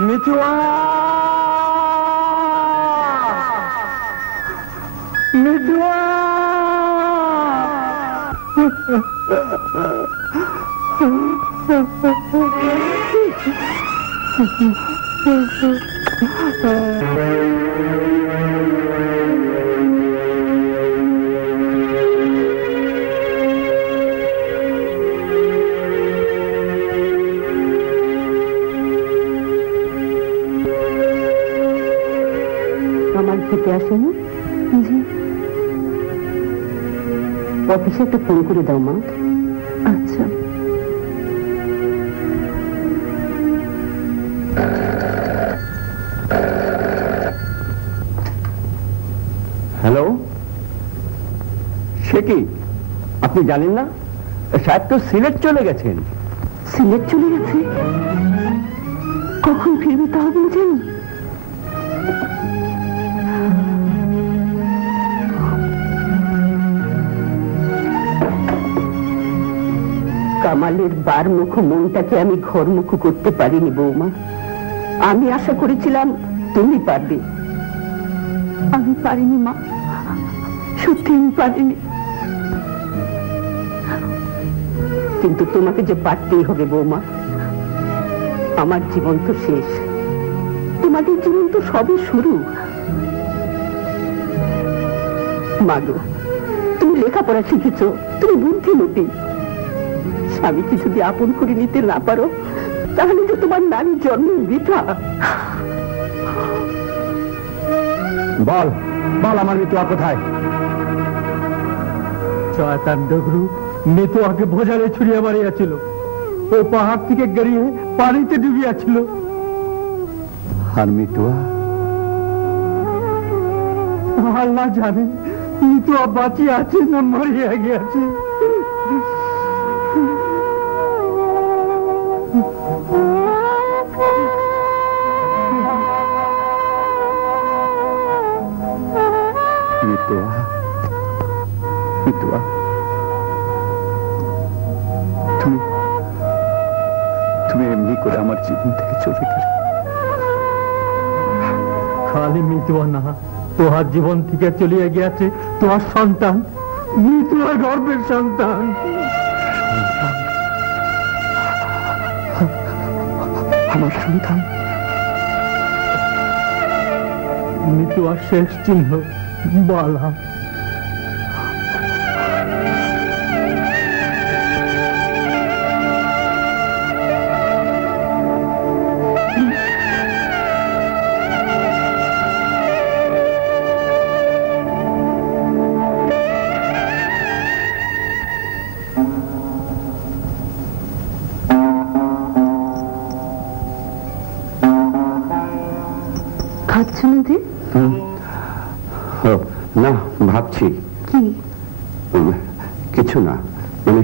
মিতুয়া মিতুয়া আমার খেতে আসেনি? জি। অফিসে একটা ফোন করে দাও মা। আচ্ছা। হ্যালো, সে কি? আপনি জানেন না সাহেব তো সিলেট চলে গেছেন। সিলেট চলে গেছে? কখন ফিরবে তাও বলছেন? কামালের বারমুখ মনটাকে আমি ঘরমুখ করতে পারিনি বৌমা। আমি আশা করেছিলাম তুমি পারবে। আমি পারিনি মা, সত্যি আমি পারিনি। কিন্তু তোমাকে যে পারতেই হবে বৌমা। আমার জীবন তো শেষ, তোমাদের জীবন তো সবে শুরু। মাগো, তুমি লেখাপড়া শিখেছ, তুমি বুদ্ধিমতী। স্বামীকে যদি আপন করে নিতে না পারো তাহলে তো তোমার নারী জন্মের বৃথা। বল বল, আমার মিতুয়া কোথায়? শয়তান ডগরু মিতুয়াকে বোঝালে ছুড়িয়ে মারিয়াছিল। ও পাহাড় থেকে গড়িয়ে পানিতে ডুবিয়াছিল। আর মিতুয়া? আল্লাহ জানে মিতুয়া বাঁচিয়ে আছে না মরিয়া গিয়েছে। মিতুয়া, মিতুয়া, তুমি এমনি করে আমার জীবন থেকে চলে গেলে। খালি মিতুয়া না, তোমার জীবন থেকে চলিয়ে গিয়েছে তোমার সন্তান, মিতুয়া গর্বের সন্তান। আমার সন্তান মিতুয়ার শেষ চিহ্ন বালা। খাচ্ছ না যে? না, ভাবছি। কি? কিছু না, মানে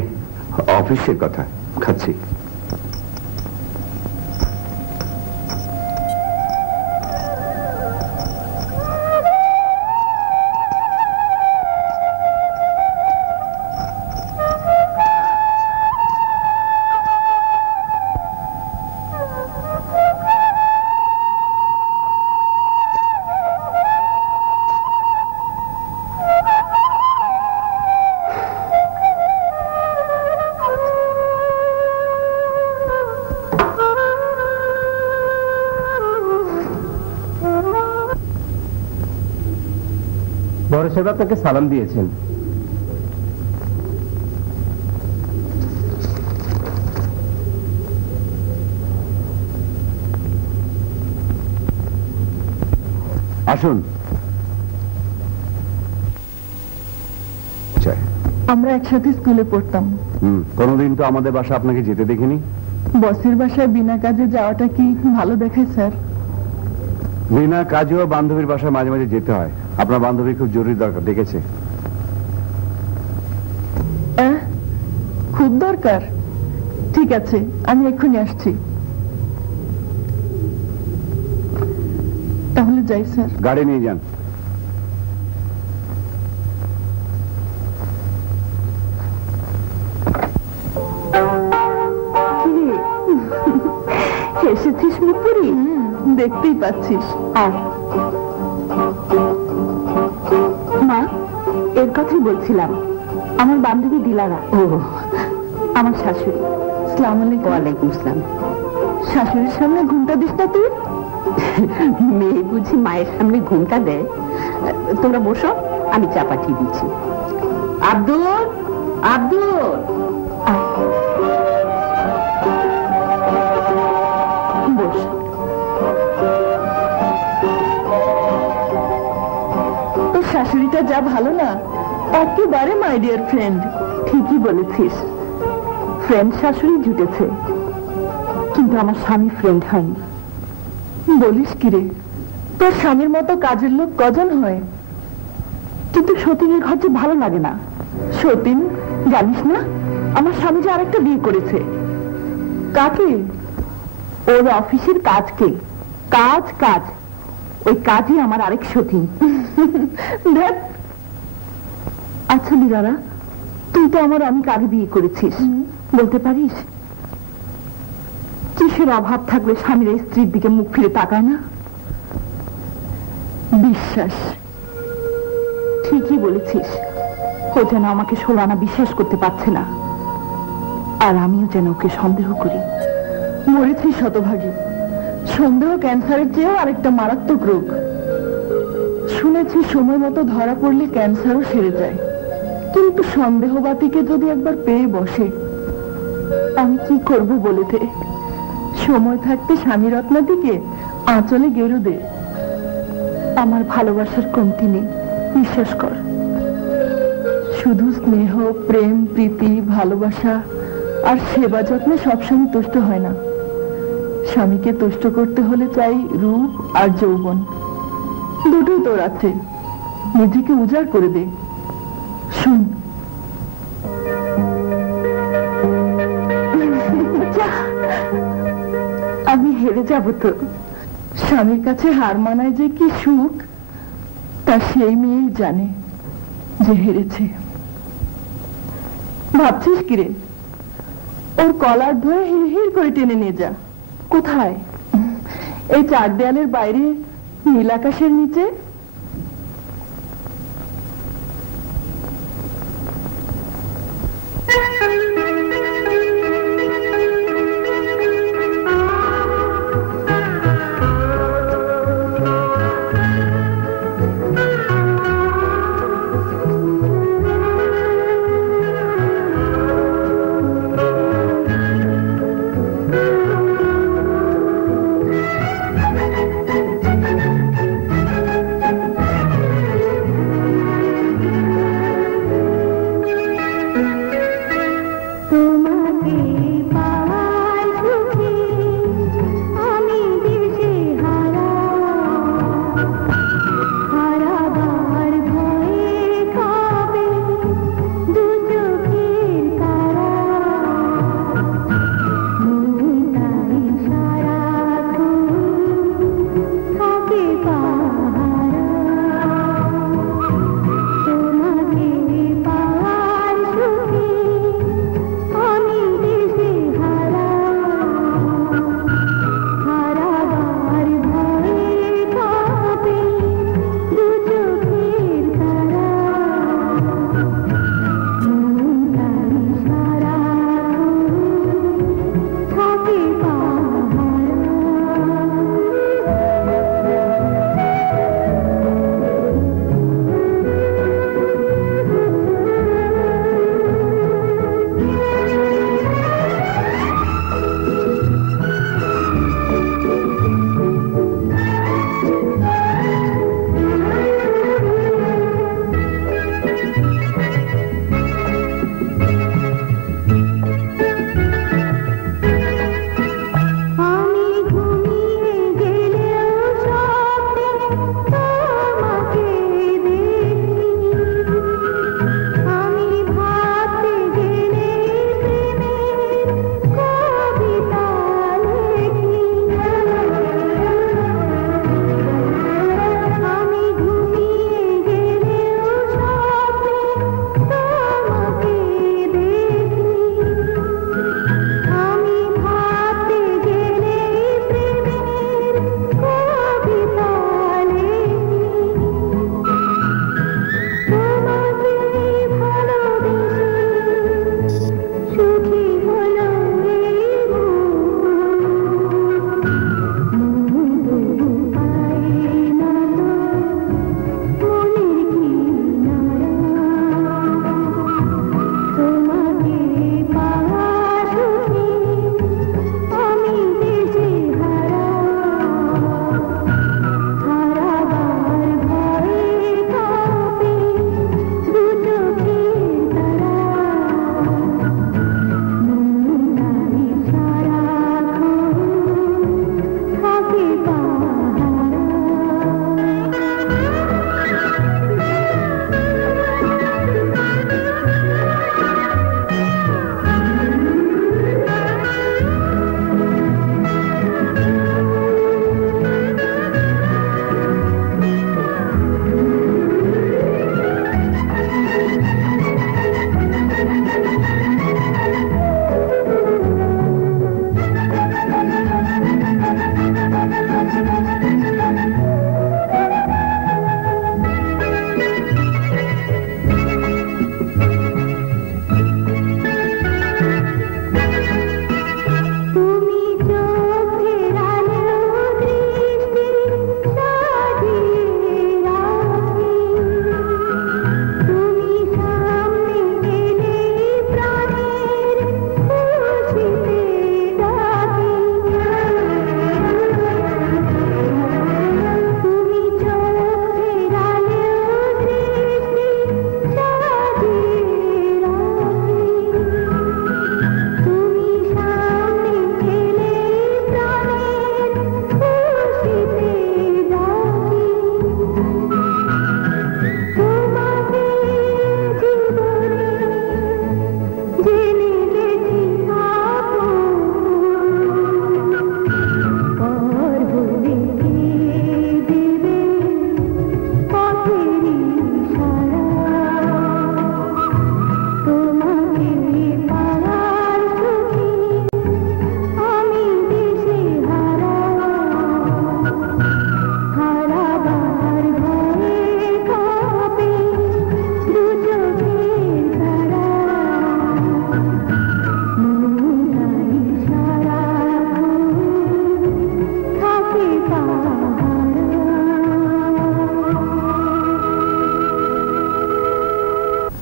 অফিসের কথা খাচ্ছি। বড় সাহেব আপনাকে সালাম দিয়েছেন। আসুন। আমরা একসাথে স্কুলে পড়তাম। কোনোদিন তো আমাদের বাসা আপনাকে যেতে দেখিনি। বসের বাসায় বিনা কাজে যাওয়াটা কি ভালো দেখায় স্যার? বিনা কাজেও বান্ধবীর বাসায় মাঝে মাঝে যেতে হয়। আপনার বান্ধবী খুব জরুরি দরকার, ডেকেছে। খুব দরকার? ঠিক আছে, আমি এক্ষুনি আসছি। তাহলে যাই স্যার। গাড়ি নিয়ে যান। এসেছিস মিপুরি? দেখতেই পাচ্ছিস। আর মা, এর কথাই বলছিলাম, আমার বান্ধবী দিলারা। ও, আমার শাশুড়ি। আসসালামু আলাইকুম। ওয়ালাইকুম আসসালাম। শাশুড়ির সামনে ঘুমটা দিস না তুই? মেয়ে বুঝি মায়ের সামনে ঘুমটা দেয়? তোমরা বসো, আমি চা পাঠিয়ে দিচ্ছি। আব্দুল, আব্দুল, বস। তোর শাশুড়িটা যা ভালো না, একেবারে মাই ডিয়ার ফ্রেন্ড। ঠিকই বলেছিস, ফ্রেন্ড শাশুড়ি জুটেছে, কিন্তু আমার স্বামী ফ্রেন্ড হয়নি। বলিস কি রে? তোর স্বামীর মতো কাজের লোক কজন হয়? কিন্তু সতীনের ঘর যে ভালো লাগে না। সতীন, জানিস না আমার স্বামী যে আরেকটা বিয়ে করেছে? কাকে? ওর অফিসের কাজকে। কাজ কাজ, ওই কাজই আমার আরেক সতীন। দেখ, আচ্ছা লীলারা, তুই তো আমার অনেক আগে বিয়ে করেছিস, বলতে পারিস কিসের অভাব থাকলে স্বামীর স্ত্রীর দিকে মুখ ফিরে তাকায় না? বিশ্বাস। ঠিকই বলেছিস, ও যেন আমাকে 16 আনা বিশ্বাস করতে পারছে না, আর আমিও যেন ওকে সন্দেহ করি। মরেছিস শতভাগী। সন্দেহ ক্যান্সারের চেয়েও আরেকটা মারাত্মক রোগ। শুনেছি সময় মতো ধরা পড়লে ক্যান্সারও সেরে যায়, কিন্তু সন্দেহবাতিকে যদি একবার পেয়ে বসে, আমি কি করব বলে দে। সময় থাকতে স্বামী রত্নাটিকে আঁচলে গেরু দে। আমার ভালোবাসার কমতি নেই, বিশ্বাস কর। শুধু স্নেহ, প্রেম, প্রীতি, ভালোবাসা আর সেবা যত্নে সবসময় তুষ্ট হয় না। স্বামীকে তুষ্ট করতে হলে চাই রূপ আর যৌবন, দুটোই তোর আছে। নিজেকে উজাড় করে দে। শুন, আমি হেরে যাব তো। স্বামীর কাছে হার মানায় যে কি সুখ, তা সেই মেয়েই জানে যে হেরেছে। ভাবছিস কিরে? ওর কলার ধরে হির হির করে টেনে নিয়ে যা। কোথায়? এই 4 দেয়ালের বাইরে, নীল আকাশের নিচে।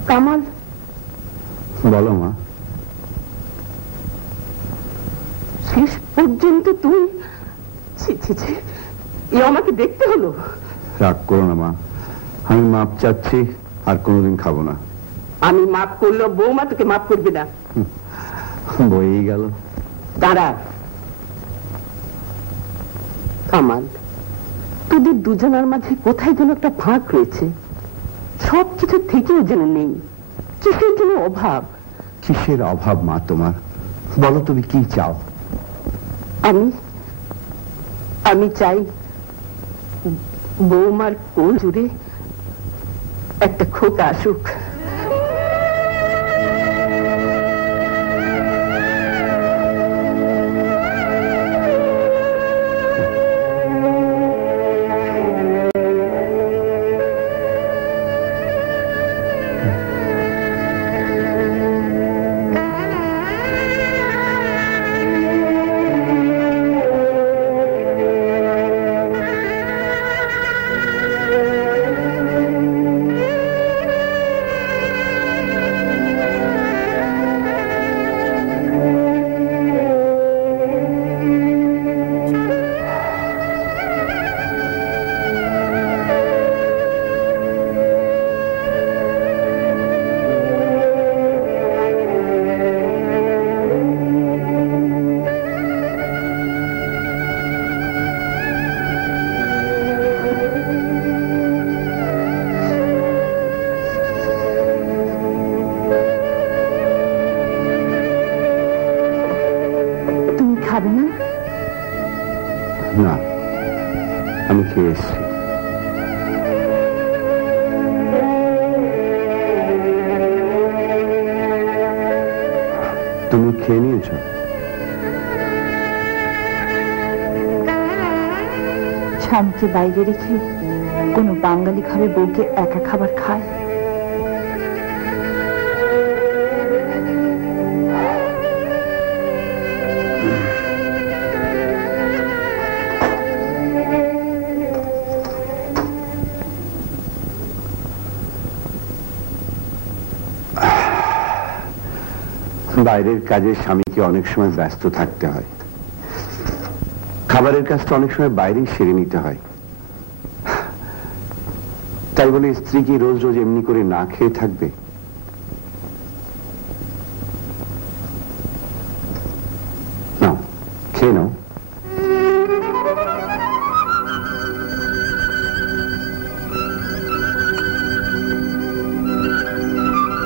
কামাল, বলো মা। শেষ পর্যন্ত তুই? ছি ছি ছি, এ আমাকে দেখতে হলো। রাগ করো না মা, আমি মাপ চাচ্ছি, আর কোনোদিন খাবো না। আমি মাফ করলেও বৌমা তোকে মাফ করবে না। বই গেল। দাঁড়া কামাল, তোদের দুজনের মাঝে কোথায় যেন একটা ফাঁক রয়েছে, সবকিছু থেকেও যেন নেই। কিসের যেন অভাব। কিসের অভাব মা তোমার? বলো তুমি কি চাও? আমি চাই বৌমার কোল জুড়ে একটা খোকা আসুক। খাবে না? না, আমি খেয়ে এসছি। তুমি খেয়ে নিয়েছ? স্বামীকে বাইরে রেখে কোনো বাঙালি খাবে বউকে একা খাবার খায়? বাইরের কাজে স্বামীকে অনেক সময় ব্যস্ত থাকতে হয়, খাবারের কাজটা অনেক সময় বাইরেই সেরে নিতে হয়। তাই বলে স্ত্রী কি রোজ রোজ এমনি করে না খেয়ে থাকবে? নাও, খেয়ে নাও।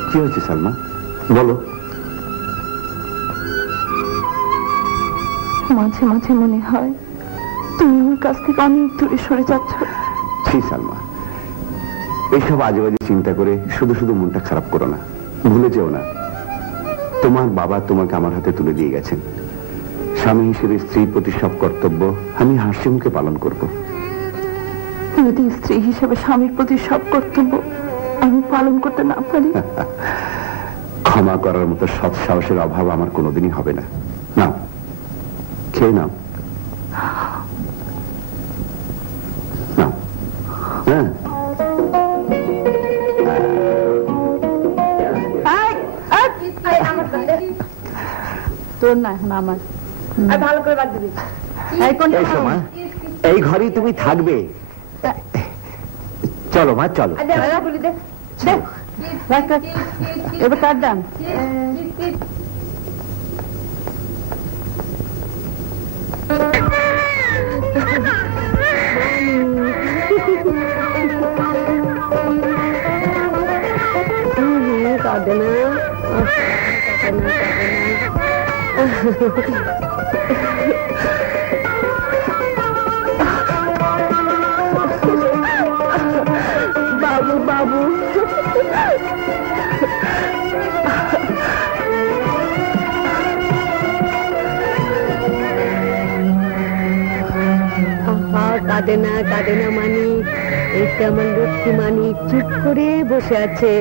কি হয়েছে সালমা, বলো। মাঝে মাঝে মনে হয় তুমি আমার কাছ থেকে অনেক দূরে সরে যাচ্ছ। ছি সালমা, এইসব আজে বাজে চিন্তা করে শুধু শুধু মনটা খারাপ করো না। ভুলে যেও না, তোমার বাবা তোমাকে আমার হাতে তুলে দিয়ে গেছেন। স্বামী হিসেবে স্ত্রীর প্রতি সব কর্তব্য আমি হাসি মুখে পালন করব। যদি স্ত্রী হিসেবে স্বামীর প্রতি সব কর্তব্য আমি পালন করতে না পারি? ক্ষমা করার মতো সৎ সাহসের অভাব আমার কোনোদিনই হবে না। নাও, খেয়ে নাও। নাও। হ্যাঁ, তোর না, এখন আমার। ভালো করে বাদ দিবি। এই ঘরেই তুমি থাকবে। চলো মা, চলো। এবার কার দাম? কাঁদে না, বাবু বাবু। কাঁদে না, কাঁদে না মানি, এটা আমার লক্ষ্মী মানি চুপ করে বসে আছে।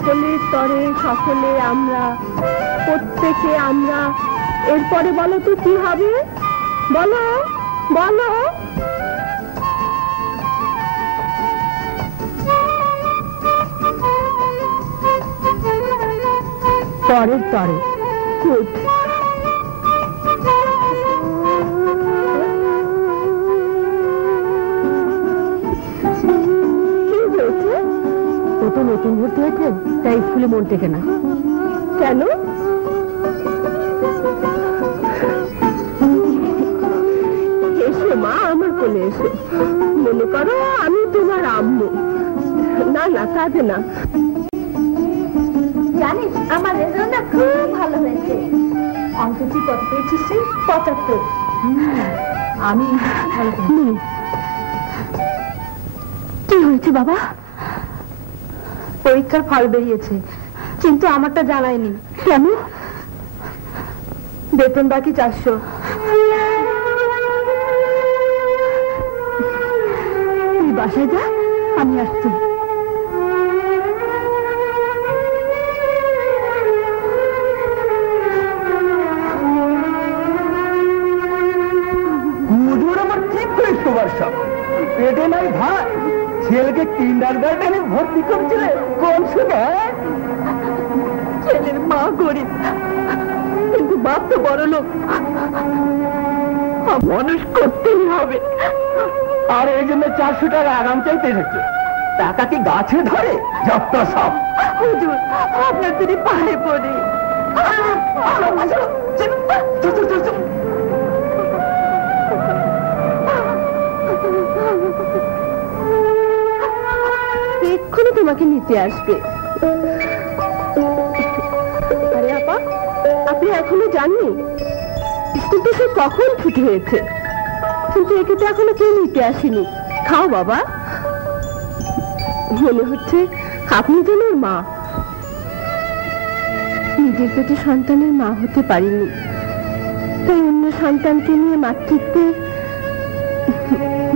সকলের তরে সকলে আমরা, প্রত্যেকে আমরা। এরপরে বলো তো কি হবে? বলো বলো। পরের তরে। গুড। তো নতুন ভর্তি হয়েছে, তাই স্কুলে মন টেকে না। কেন? এসো মা, আমার কোলে এসো। মনে করো আমি তোমার আম্মু। না না, কাঁদে না। জানিস আমার রেজাল্ট না খুব ভালো হয়েছে। অঙ্ক তুই কত পেয়েছিস? 75। আমি ভালো পেয়েছি। কি হয়েছে বাবা? পরীক্ষার ফল বেরিয়েছে, কিন্তু আমারটা জানায়নি। কেন? বেতন বাকি 400। তুই বাসায় যা, আমি আসছি। হুজুর আমার ঠিক করেছো বর্ষা, পেটে নাই ভাত, ছেলেকে কিন্ডারগার্টেনে ভর্তি করছিলে কোন সুখে? ছেলের মা গরিব, কিন্তু বাপ তো বড় লোক। মানুষ করতেই হবে। আর এই জন্য 400 টাকা আগাম চাইতে এসেছে। টাকা কি গাছে ধরে? যত সব। হুজুর আপনার তিনি পায়ে পড়ি। এক্ষুনি তোমাকে নিতে আসবে। আরে আপা, আপনি এখনো জাননি? স্কুল তো সে কখন ছুটি হয়েছে, কিন্তু একে তো এখনো কেউ নিতে আসেনি। খাও বাবা। মনে হচ্ছে আপনি যেন ওর মা। নিজের পেটে সন্তানের মা হতে পারিনি, তাই অন্য সন্তানকে নিয়ে মাতৃত্বে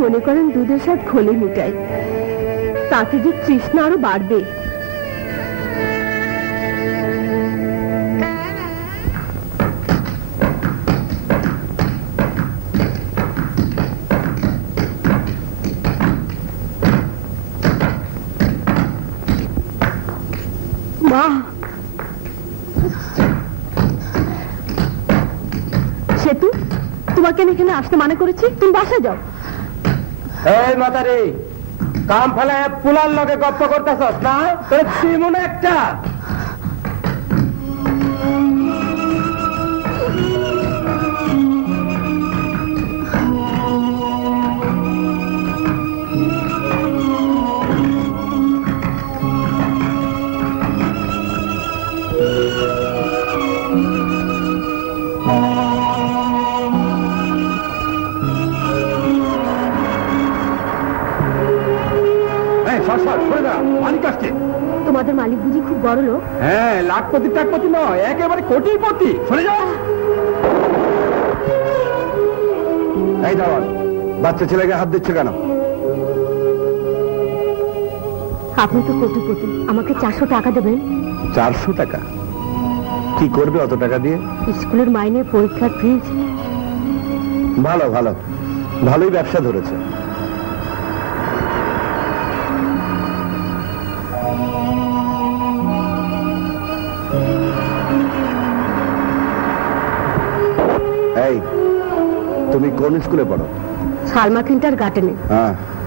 মনে করেন দুধের স্বাদ ঘোলে মিটাই। তাতে যে তৃষ্ণা আরো বাড়বে। মা, সেতু, তোমাকে এখানে আসতে মানা করেছি, তুমি বাসায় যাও। এই মাতারি, কাম ফেলে পুলার লগে গপ্প করতেছস না? তোর মনে একটা তোমাদের মালিক বুঝি খুব বড় লোক? হ্যাঁ, লাখপতি টাকপতি নয়, একেবারে কোটিপতি। সরে যাও। এই দাঁড়ান, বাচ্চা ছেলেকে হাত দিচ্ছে কেন? আপনি তো কোটিপতি, আমাকে 400 টাকা দেবেন। 400 টাকা? কি করবে অত টাকা দিয়ে? স্কুলের মাইনে, পরীক্ষার ফিজ। ভালো ভালো, ভালোই ব্যবসা ধরেছে। এই, তুমি কোন স্কুলে পড়ো? সালমা কিন্টার গার্ডেনে।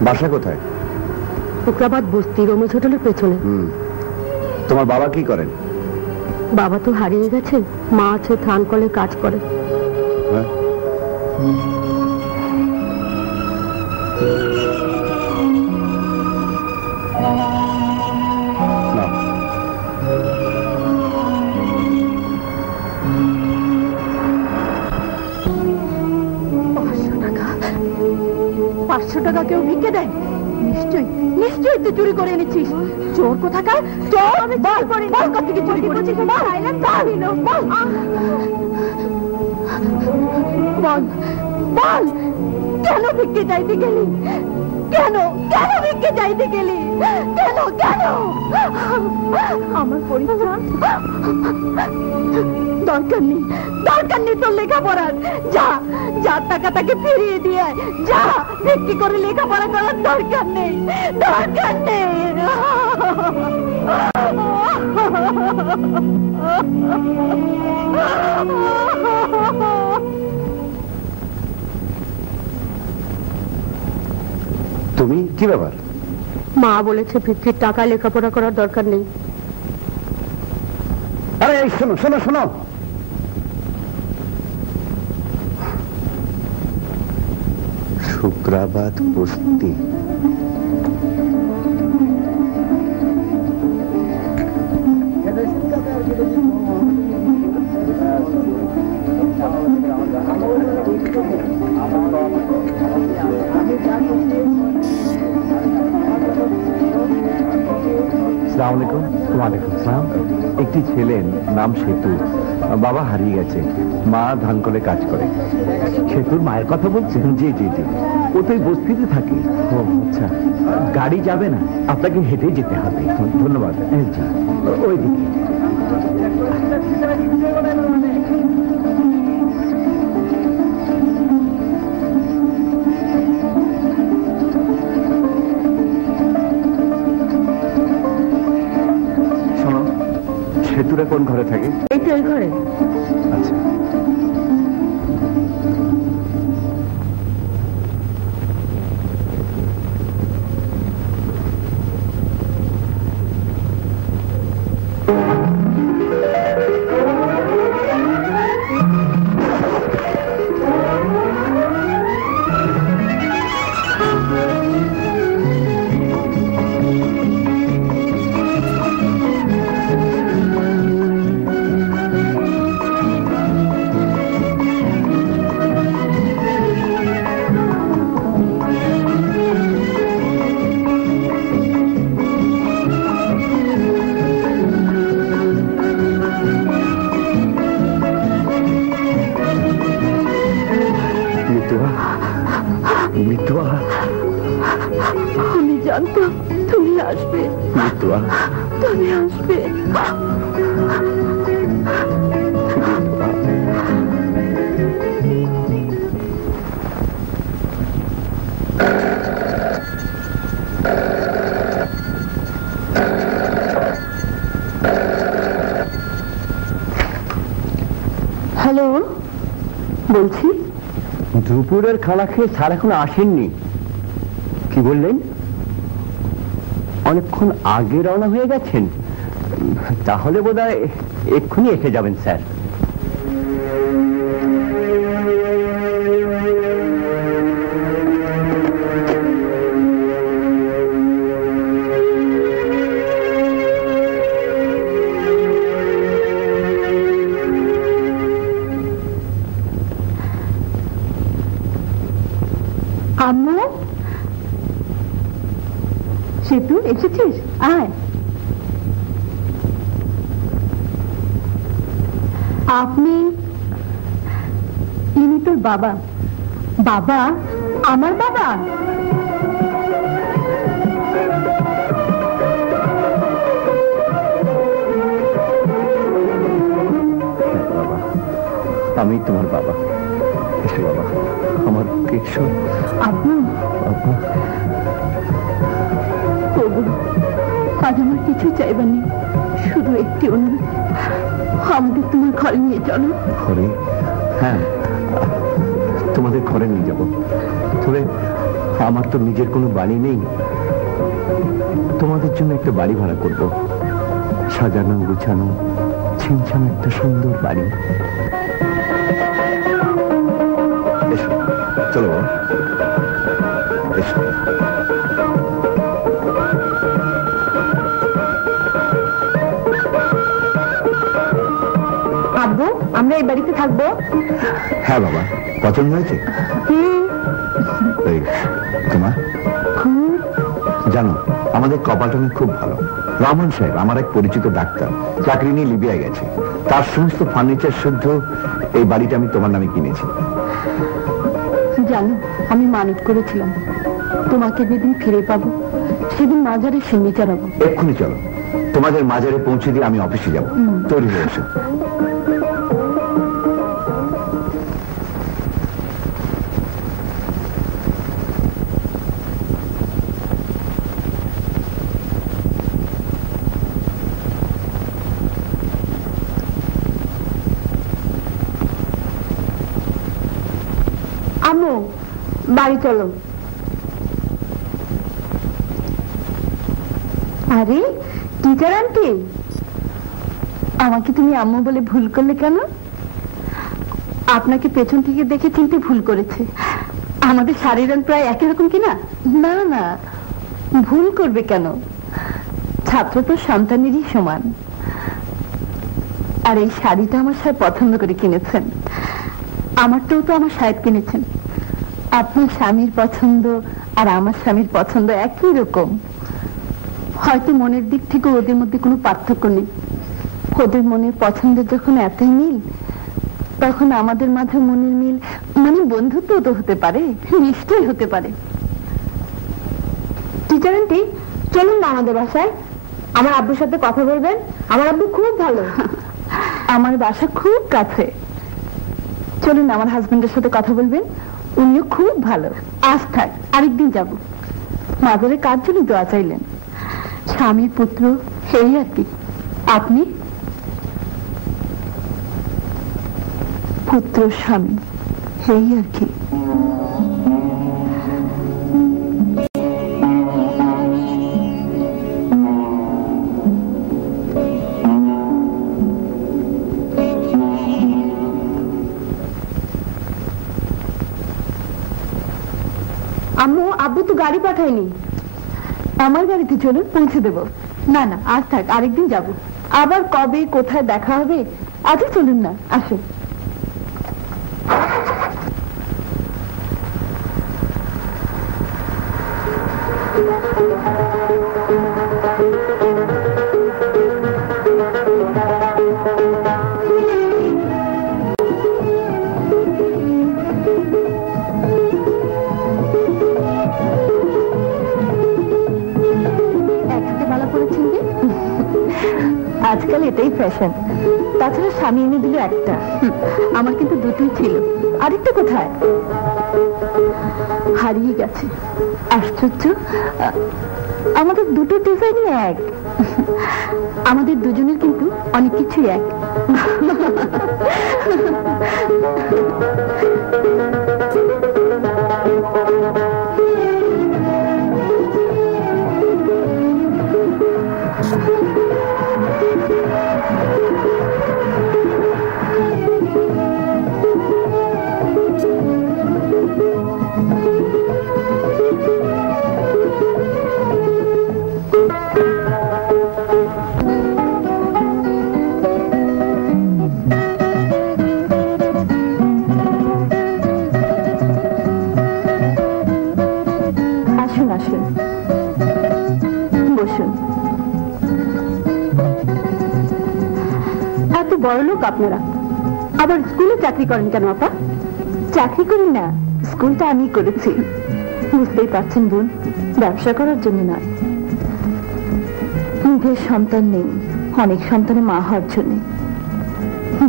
বাসা কোথায়? শুক্রাবাদ বস্তি, রমেশ হোটেলের পেছনে। তোমার বাবা কি করেন? বাবা তো হারিয়ে গেছে, মা আছে, থান কলে কাজ করে। $500 টাকা কেউ ভিক্ষে দেয়? নিশ্চয়ই নিশ্চয়ই তুই চুরি করে এনেছিস। চোর কোথাকার চোর! আমি চুরি করি। বল কত থেকে চুরি করেছিস? বল বল, কেন ভিক্ষে চাইতে গেলি? কেন কেন ভিক্ষে চাইতে গেলি? কেন কেন? আমার পরীক্ষা দরকার নেই, দরকার নেই তোর লেখাপড়ার। যা যা টাকা তাকে ফিরিয়ে দিয়ে আয়। যা, ভিক্ষে করে লেখাপড়া করার দরকার নেই, দরকার নেই। তুমি কি ব্যাপার? মা বলেছে ভিক্ষির টাকা লেখাপড়া করার দরকার নেই। আরে এই শোনো শোনো শোনো, শুক্রাবাদ বস্তি। আসসালামু আলাইকুম। ওয়ালাইকুম আসসালাম। একটি ছেলের নাম সেতু, বাবা হারিয়ে গেছে, মা ধানকলে কাজ করে। সেতুর মায়ের কথা বলছেন? জি জি জি, ও তো এই বস্তিতে থাকে। ও আচ্ছা, গাড়ি যাবে না, আপনাকে হেঁটেই যেতে হবে। ধন্যবাদ। জি, ওইদিকে। সেতুরা কোন ঘরে থাকে? এই তো এই ঘরে। আচ্ছা, আমি জানতাম তুমি আসবে, তুমি আসবে। হ্যালো, বলছি দুপুরের খালা খেয়ে স্যার এখনো আসেননি। কি বললেন? অনেকক্ষণ আগে রওনা হয়ে গেছেন? তাহলে বোধহয় এক্ষুনি এসে যাবেন স্যার। আম্মু, সেতু এসেছিস? আয়। আপনি? ইনি তোর বাবা? বাবা? আমার বাবা? বাবা, আমি তোমার বাবা। এসো বাবা, আমার এসো। আব্বু, আজ আমার কিছু চাইবার নেই, শুধু একটি অনুরোধ, আমাদের তোমার ঘরে নিয়ে চলো। ঘরে? হ্যাঁ, তোমাদের ঘরে নিয়ে যাবো। তবে আমার তো নিজের কোনো বাড়ি নেই, তোমাদের জন্য একটা বাড়ি ভাড়া করব। সাজানো গুছানো ছিমছাম একটা সুন্দর বাড়ি। এসো, চলো বাবা, এসো। আব্বু, আমরা এই বাড়িতে থাকবো? হ্যাঁ বাবা, পছন্দ হয়েছে? তোমার জানো, আমাদের কপালটা খুব ভালো। রহমান সাহেব আমার এক পরিচিত ডাক্তার, চাকরি নিয়ে লিবিয়ায় গেছে। তার সমস্ত ফার্নিচার শুদ্ধ এই বাড়িটা আমি তোমার নামে কিনেছি। জানো, আমি মানত করেছিলাম তোমাকে যেদিন ফিরে পাবো সেদিন মাজারে সিন্নি চালাবো। এক্ষুনি চলো, তোমাদের মাজারে পৌঁছে দিয়ে আমি অফিসে যাবো। তৈরি হয়ে এসো। আম্মু বাড়ি চলো। আরে টিচার আন্টি, আমাকে তুমি আম্মু বলে ভুল করলে কেন? আপনাকে পেছন থেকে দেখে চিনতে ভুল করেছে। আমাদের শাড়ির রং প্রায় একই রকম কিনা? না না, ভুল করবে কেন? ছাত্র তো সন্তানেরই সমান। আর এই শাড়িটা আমার সাহেব পছন্দ করে কিনেছেন। আমারটাও তো আমার সাহেব কিনেছেন। আপনার স্বামীর পছন্দ আর আমার স্বামীর পছন্দ একই রকম। হয়তো মনের দিক থেকে ওদের মধ্যে কোনো পার্থক্য নেই। ওদের মনের পছন্দের যখন এতই মিল, তখন আমাদের মাঝে মনের মিল মানে বন্ধুত্ব তো হতে পারে, নিশ্চয়ই হতে পারে। টিচার আন্টি, চলুন না আমাদের বাসায়, আমার আব্বুর সাথে কথা বলবেন। আমার আব্বু খুব ভালো। আমার বাসা খুব কাছে। চলুন আমার হাজবেন্ডের সাথে কথা বলবেন, উনিও খুব ভালো। আজ থাক, আরেকদিন যাব। মাজারে কার জন্য দোয়া চাইলেন? স্বামী পুত্র, এই আর কি। আপনি? পুত্র স্বামী, এই আর কি। আম্মু, আব্বু তো গাড়ি পাঠায়নি। আমার গাড়িতে চলুন, পৌঁছে দেব। না না, আজ থাক, আরেকদিন যাব। আবার কবে কোথায় দেখা হবে? আজই চলুন না, আসুন। আজকাল এটাই ফ্যাশন। তাছাড়া স্বামী এনে দিল একটা, আমার কিন্তু দুটোই ছিল। আরেকটা কোথায়? হারিয়ে গেছে। আশ্চর্য, আমাদের দুটো ডিজাইন এক। আমাদের দুজনের কিন্তু অনেক কিছুই এক। বড়লোক আপনারা, আবার স্কুলে চাকরি করেন কেন আপা? চাকরি করি না, স্কুলটা আমি করেছি। বুঝতেই পারছেন বোন, ব্যবসা করার জন্য না। মুখের সন্তান নেই, অনেক সন্তানে মা হওয়ার জন্য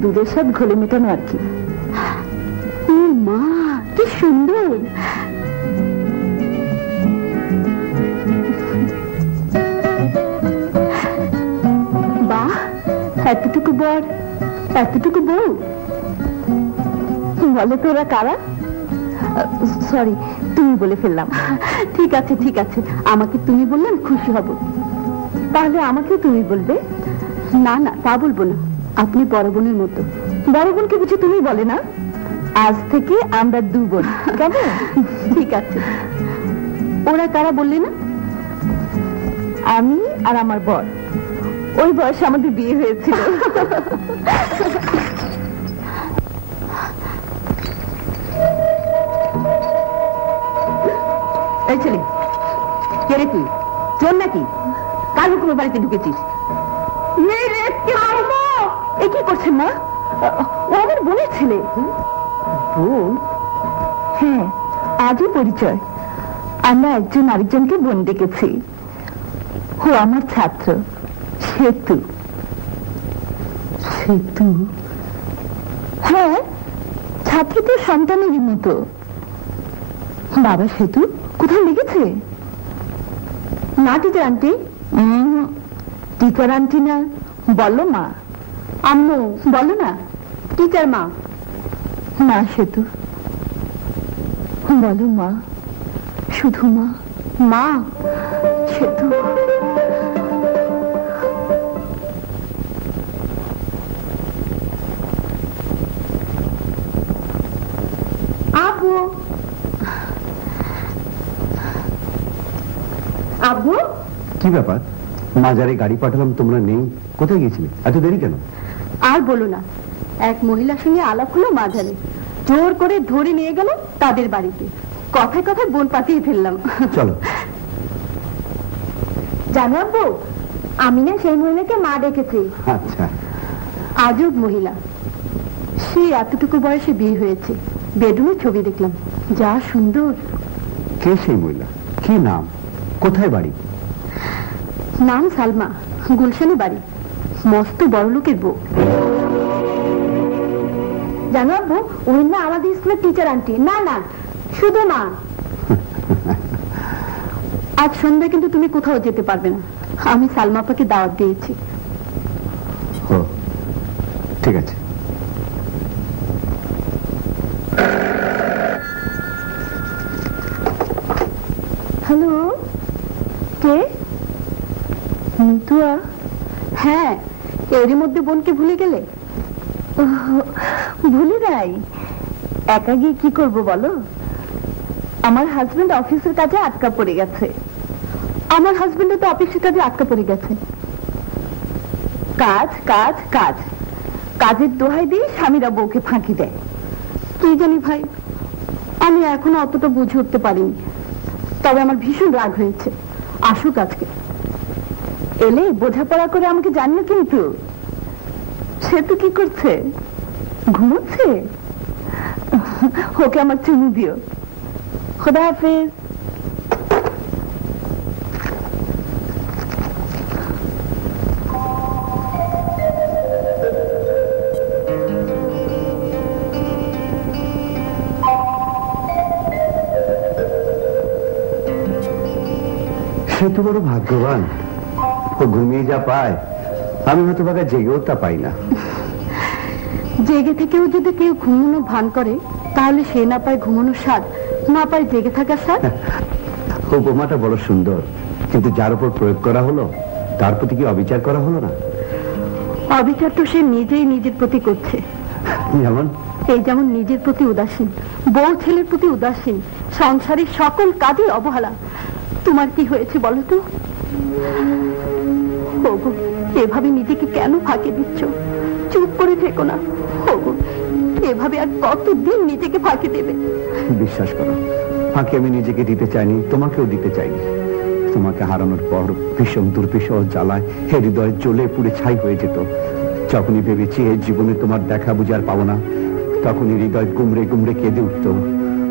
দুধের স্বাদ ঘোলে মেটানো আর কি। মা কি সুন্দর! বাহ, এতটুকু বর, এতটুকু বউ। বলে তো ওরা কারা? সরি, তুমি বলে ফেললাম। ঠিক আছে ঠিক আছে, আমাকে তুমি বললেন খুশি হব। তাহলে আমাকে তুমি বলবে? না না, তা বলবো না। আপনি বড় বোনের মতো। বড় বোনকে বুঝি তুমি বলে না? আজ থেকে আমরা দু বোন, কেমন? ঠিক আছে। ওরা কারা বললে না? আমি আর আমার বর। ওই বয়সে আমাদের বিয়ে হয়েছিল। এই ছেলে, কে রে তুই? চোর নাকি? কার হুকুমের বাড়িতে ঢুকেছিস? এ কি করছেন না? ও আমার বোনের ছেলে। বোন? হ্যাঁ, আজই পরিচয়। আমরা একজন আরেকজনকে বোন ডেকেছি। ও আমার ছাত্র সেতু। সেতু? হ্যাঁ, ছাত্র তো সন্তানেরই মতো। বাবা সেতু কোথায় লেগেছে? না টিচার আন্টি। টিচার আন্টি না, বলো মা। আম্মু বলো না, টিচার মা। না সেতু, বলো মা, শুধু মা। মা। সেতু, আব্বু। আব্বু, কি ব্যাপার? মাজারে গাড়ি পাঠালাম, তোমরা নেই, কোথায় গেছিলে? এত দেরি কেন? আর বলো না, এক মহিলার সঙ্গে আলাপ হলো মাঝারে, জোর করে ধরে নিয়ে গেল তাদের বাড়িতে। কথায় কথায় বোন পাঠিয়ে ফেললাম। চলো। জানো আব্বু, আমি না সেই মহিলাকে মা ডেকেছি। আচ্ছা। আজব মহিলা, সে এতটুকু বয়সে বিয়ে হয়েছে। বেডরুমে ছবি দেখলাম, যা সুন্দর। কে সেই মহিলা? কি নাম? কোথায় বাড়ি? নাম সালমা, গুলশানে বাড়ি। মস্ত বড় লোকের বউ। জানো আব্বু, ওই না আমাদের স্কুলের টিচার আন্টি। না না, শুধু মা। আজ সন্ধ্যায় কিন্তু তুমি কোথাও যেতে পারবে না, আমি সালমা আপাকে দাওয়াত দিয়েছি। ও ঠিক আছে। হ্যালো, কে? মিতুয়া? হ্যাঁ, এরই মধ্যে বোনকে ভুলে গেলে? ভুলে যাই, একা গিয়ে কি করবো বলো? আমার হাজবেন্ড অফিসের কাজে আটকা পড়ে গেছে। আমার হাজবেন্ডও তো অফিসের কাজে আটকা পড়ে গেছে। কাজ কাজ কাজ, কাজের দোহাই দিয়ে স্বামীরা বউকে ফাঁকি দেয়। কি জানি ভাই, আমি এখনো অতটা বুঝে উঠতে পারিনি। তবে আমার ভীষণ রাগ হয়েছে। আসুক আজকে, এলে বোঝাপড়া করে আমাকে জানিও কিন্তু। সে তো কি করছে? ঘুমোচ্ছে? ওকে আমার চুমু দিও। খোদা হাফেজ। সে তো বড় ভাগ্যবান, ও ঘুমিয়ে যা পায়, আমি হয়তো বাবা জেগেও তা পাই না। জেগে থেকেও যদি কেউ ঘুমানোর ভান করে, তাহলে সে না পায় ঘুমানোর স্বাদ, না পায় জেগে থাকার স্বাদ। উপমাটা বড় সুন্দর, কিন্তু যার উপর প্রয়োগ করা হলো তার প্রতি কি অবিচার করা হলো না? অবিচার তো সে নিজেই নিজের প্রতি করছে। যেমন? এই যেমন নিজের প্রতি উদাসীন, বউ ছেলের প্রতি উদাসীন, সংসারের সকল কাজে অবহেলা। তোমার কি হয়েছে বলো তো? ওগো, এভাবে নিজেকে কেন ফাঁকি দিচ্ছ? চুপ করে থেকো না। ওগো, এভাবে আর কতদিন নিজেকে ফাঁকি দেবে? বিশ্বাস করো, ফাঁকি আমি নিজেকে দিতে চাইনি, তোমাকেও দিতে চাইনি। তোমাকে হারানোর পর ভীষণ দুর্বিষহ জ্বালায় হৃদয় জ্বলে পুড়ে ছাই হয়ে যেত। যখনই ভেবেছি এই জীবনে তোমার দেখা বুঝার পাবো না, তখনই হৃদয় গুমড়ে গুমড়ে কেঁদে উঠত।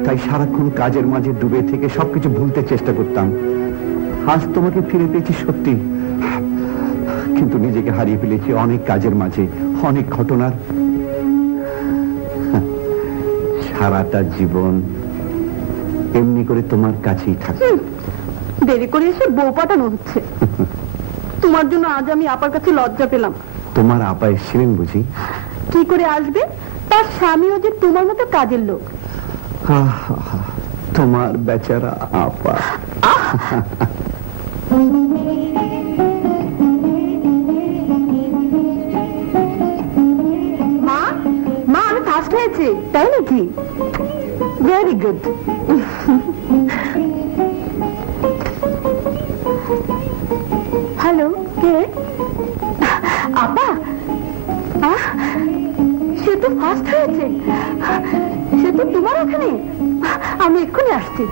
তাই সারাক্ষণ কাজের মাঝে ডুবে থেকে সবকিছু ভুলতে চেষ্টা করতাম। আজ তোমাকে ফিরে পেয়েছি সত্যি, কিন্তু নিজেকে হারিয়ে ফেলেছি অনেক কাজের মাঝে, অনেক ঘটনার। সারাটা জীবন এমনি করে তোমার কাছেই থাকে। দেরি করে এসে বউ পাঠানো হচ্ছে। তোমার জন্য আজ আমি আপার কাছে লজ্জা পেলাম। তোমার আপা এসেছিলেন বুঝি? কি করে আসবে? তার স্বামীও যে তোমার মতো কাজের লোক। তোমার বেচারা আপা। মা, মা আমি ফার্স্ট হয়েছি। তাই নাকি? Very good. হ্যালো, কে? আপা? সে তো ফার্স্ট হয়েছে। সে তো তোমার ওখানে। আমি এক্ষুনি আসছি।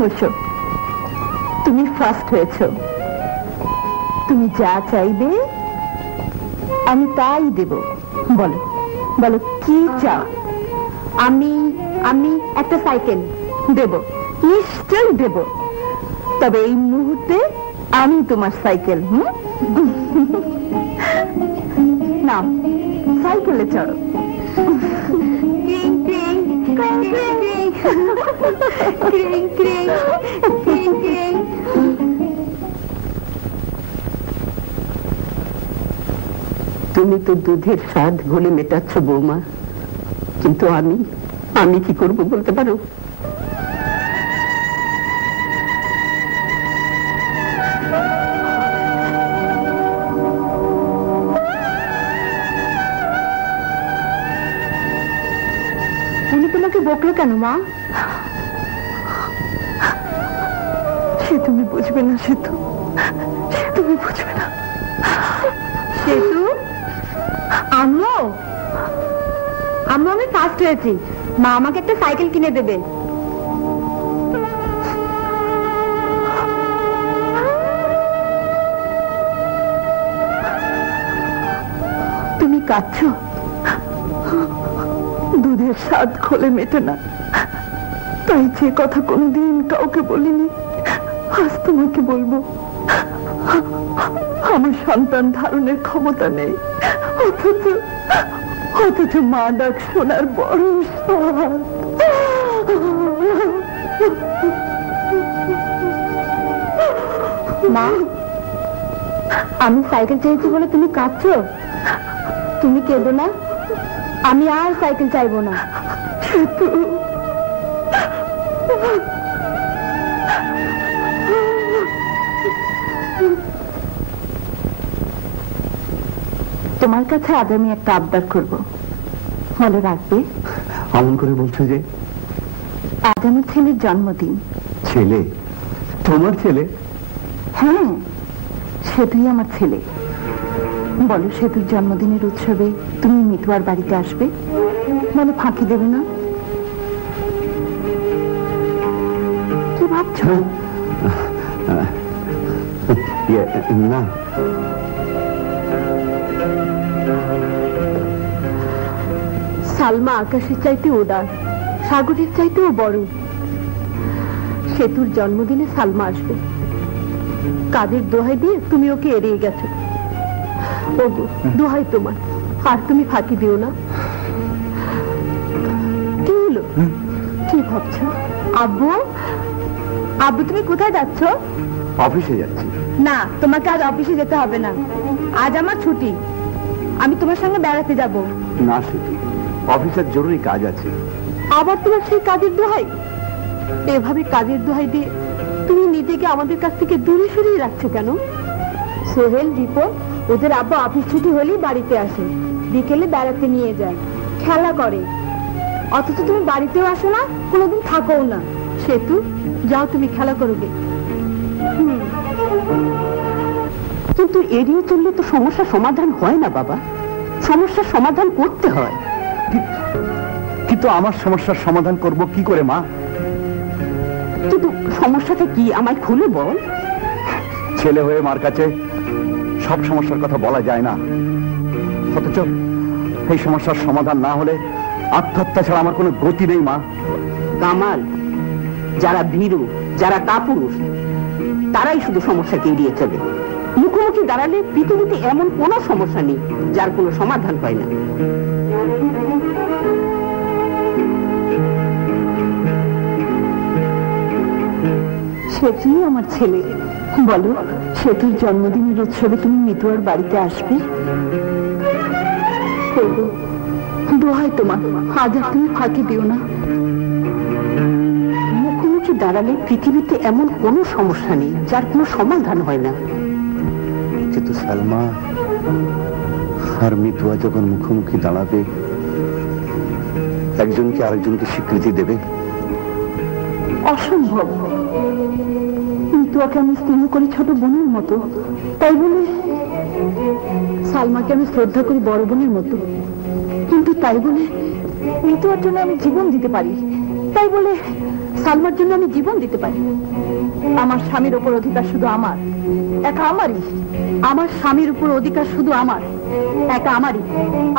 বসো, তুমি ফার্স্ট হয়েছ। তুমি যা চাইবে আমি তাই দেব। বলো বলো কি চাও? আমি একটা সাইকেল দেব, নিশ্চয়ই দেব। তবে এই মুহূর্তে আমি তোমার সাইকেল। না, সাইকেলে চড়ো। তুমি তো দুধের স্বাদ ঘোলে মেটাচ্ছ বৌমা, কিন্তু আমি কি করব বলতে পারো? উনি তোমাকে বকলো কেন মা? সে তুমি বুঝবে না সেতু, সে তুমি বুঝবে না। সেতু, আম্মু আমি ফার্স্ট হয়েছি, মা আমাকে একটা সাইকেল কিনে দেবে। তুমি কাঁদছো? দুধের স্বাদ খোলে মেটে না, তাই যে কথা কোনোদিন কাউকে বলিনি আজ তোমাকে বলবো। আমার সন্তান ধারণের ক্ষমতা নেই, অথচ মা ডাক শোনার বড় স্বাদ। মা, আমি সাইকেল চেয়েছি বলে তুমি কাঁদছো? তুমি কেঁদো না, আমি আর সাইকেল চাইবো না। তোমার কাছে আজ আমি একটা আবদার করবো, মনে রাখবে? অমন করে বলছো যে? আজ আমার ছেলের জন্মদিন। ছেলে? তোমার ছেলে? হ্যাঁ, সেতুই আমার ছেলে। বলো, সেতুর জন্মদিনের উৎসবে তুমি মিতুয়ার বাড়িতে আসবে? বলো, ফাঁকি দেবে না? কি ভাবছো? না, সালমা আকাশের চাইতে উদার, সাগরের চাইতেও বড়। সেতুর জন্মদিনে সালমা আসবে, কাদের দোহাই দিয়ে তুমি ওকে এড়িয়ে গেছো। ওগো, দোহাই তোমার, আর তুমি ফাঁকি দিও না। কি হলো? কি ভাবছো? আব্বু, তুমি কোথায় যাচ্ছ? অফিসে যাচ্ছি। না, তোমাকে আজ অফিসে যেতে হবে না, আজ আমার ছুটি। আমি তোমার সঙ্গে বেড়াতে যাব। না সেতু, অফিসের জরুরি কাজ আছে। আবার তোমার সেই কাজের দোহাই? এভাবে কাজের দোহাই দিয়ে তুমি নিজেকে আমাদের কাছ থেকে দূরে সরিয়ে রাখছো কেন? সোহেল, রিপো, ওদের আব্বা অফিস ছুটি হলেই বাড়িতে আসে, বিকেলে বেড়াতে নিয়ে যায়, খেলা করে। অথচ তুমি বাড়িতেও আসো না, কোনোদিন থাকোও না। সেতু, যাও তুমি খেলা করবে। কিন্তু এড়িয়ে চললে তো সমস্যার সমাধান হয় না বাবা, সমস্যার সমাধান করতে হয়। কিন্তু আমার সমস্যার সমাধান করব কি করে মা? কিন্তু সমস্যাটা কি আমায় খুলে বল। ছেলে হয়ে মার কাছে সব সমস্যার কথা বলা যায় না, অথচ এই সমস্যার সমাধান না হলে আত্মহত্যা ছাড়া আমার কোনো গতি নেই মা। কামাল, যারা ভীরু, যারা কাপুরুষ, তারাই শুধু সমস্যাকে এড়িয়ে চলে। মুখোমুখি দাঁড়ালে পৃথিবীতে এমন কোনো সমস্যা নেই যার কোনো সমাধান হয় না। সেতুই আমার ছেলে। বলো, সেতুর জন্মদিনের উৎসবে তুমি মিতুয়ার বাড়িতে আসবে? দোহাই তোমার, আজ আর তুমি ফাঁকি দিও না। মুখোমুখি দাঁড়ালে পৃথিবীতে এমন কোনো সমস্যা নেই যার কোনো সমাধান হয় না। কিন্তু সালমা আর মিতুয়া যখন মুখোমুখি দাঁড়াবে, একজনকে আরেকজনকে স্বীকৃতি দেবে? অসম্ভব। মিতুয়াকে আমি স্নেহ করি ছোট বোনের মতো, তাই বলে সালমাকে আমি শ্রদ্ধা করি বড় বোনের মতো। কিন্তু তাই বলে মিতুয়ার জন্য আমি জীবন দিতে পারি, তাই বলে সালমার জন্য আমি জীবন দিতে পারি? আমার স্বামীর উপর অধিকার শুধু আমার, একা আমারই। আমার স্বামীর উপর অধিকার শুধু আমার, এটা আমারই।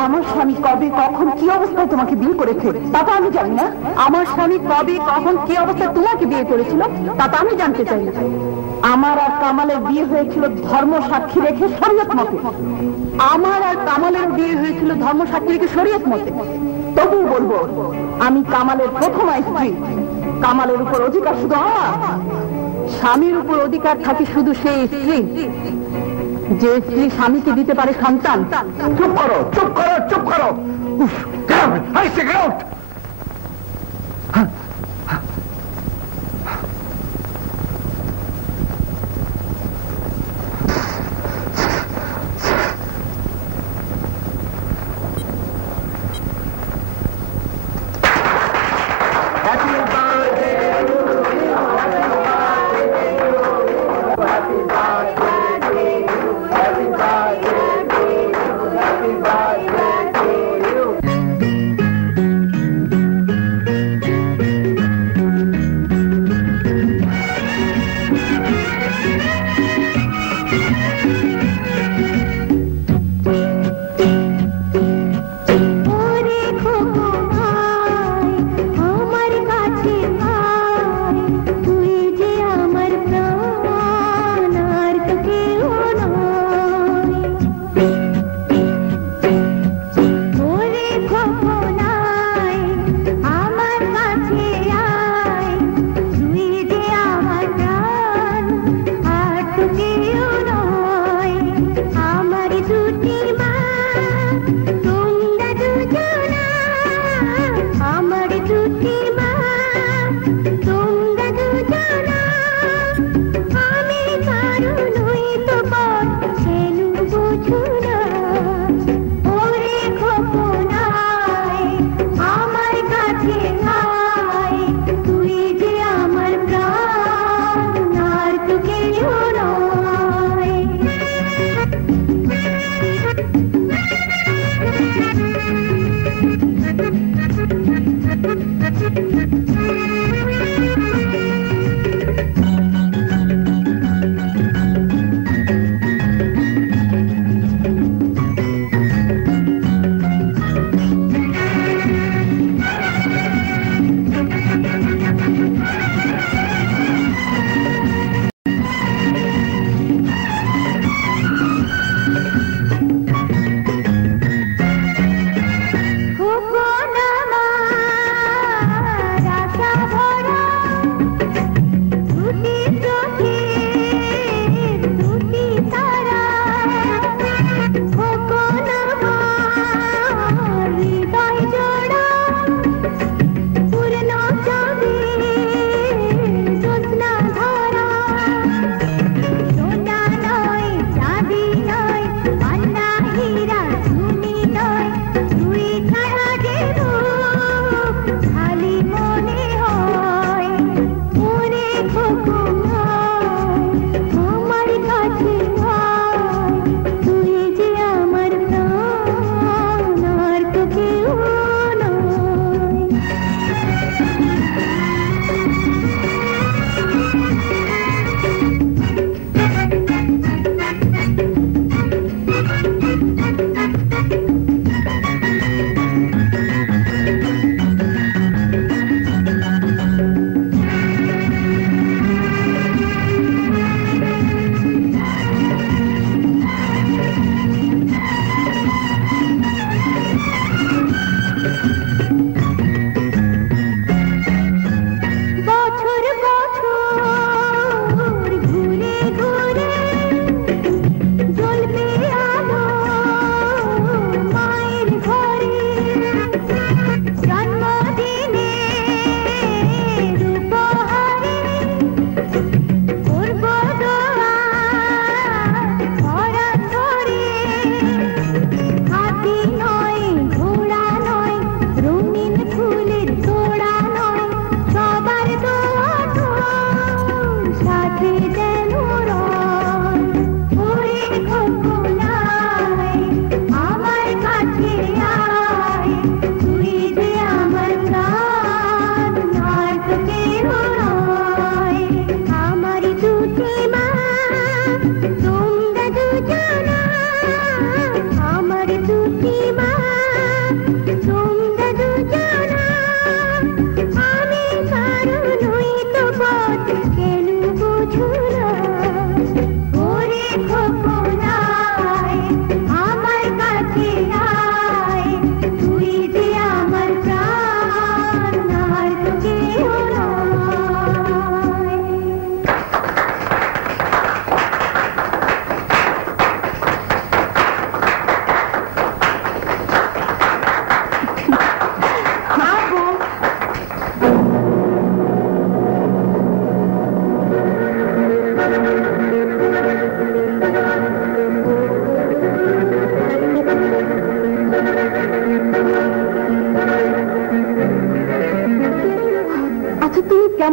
আমার স্বামী কবে কখন কি অবস্থায় তোমাকে বিয়ে করেছে তা তো আমি জানি না। আমার স্বামী কবে কখন কি অবস্থায় তোমাকে বিয়ে করেছিল তা তো আমি জানতে চাই না। আমার আর কামালের বিয়ে হয়েছিল ধর্ম সাক্ষী রেখে শরীয়ত মতে। আমার আর কামালের বিয়ে হয়েছিল ধর্ম সাক্ষী রেখে শরীয়ত মতে। তবুও বলবো আমি কামালের প্রথম স্ত্রী। কামালের উপর অধিকার শুধু আমার। স্বামীর উপর অধিকার থাকে শুধু সেই স্ত্রী যে স্ত্রী স্বামীকে দিতে পারে সন্তান। চুপ করো, চুপ করো, চুপ করো। উফ, get out! I say get out!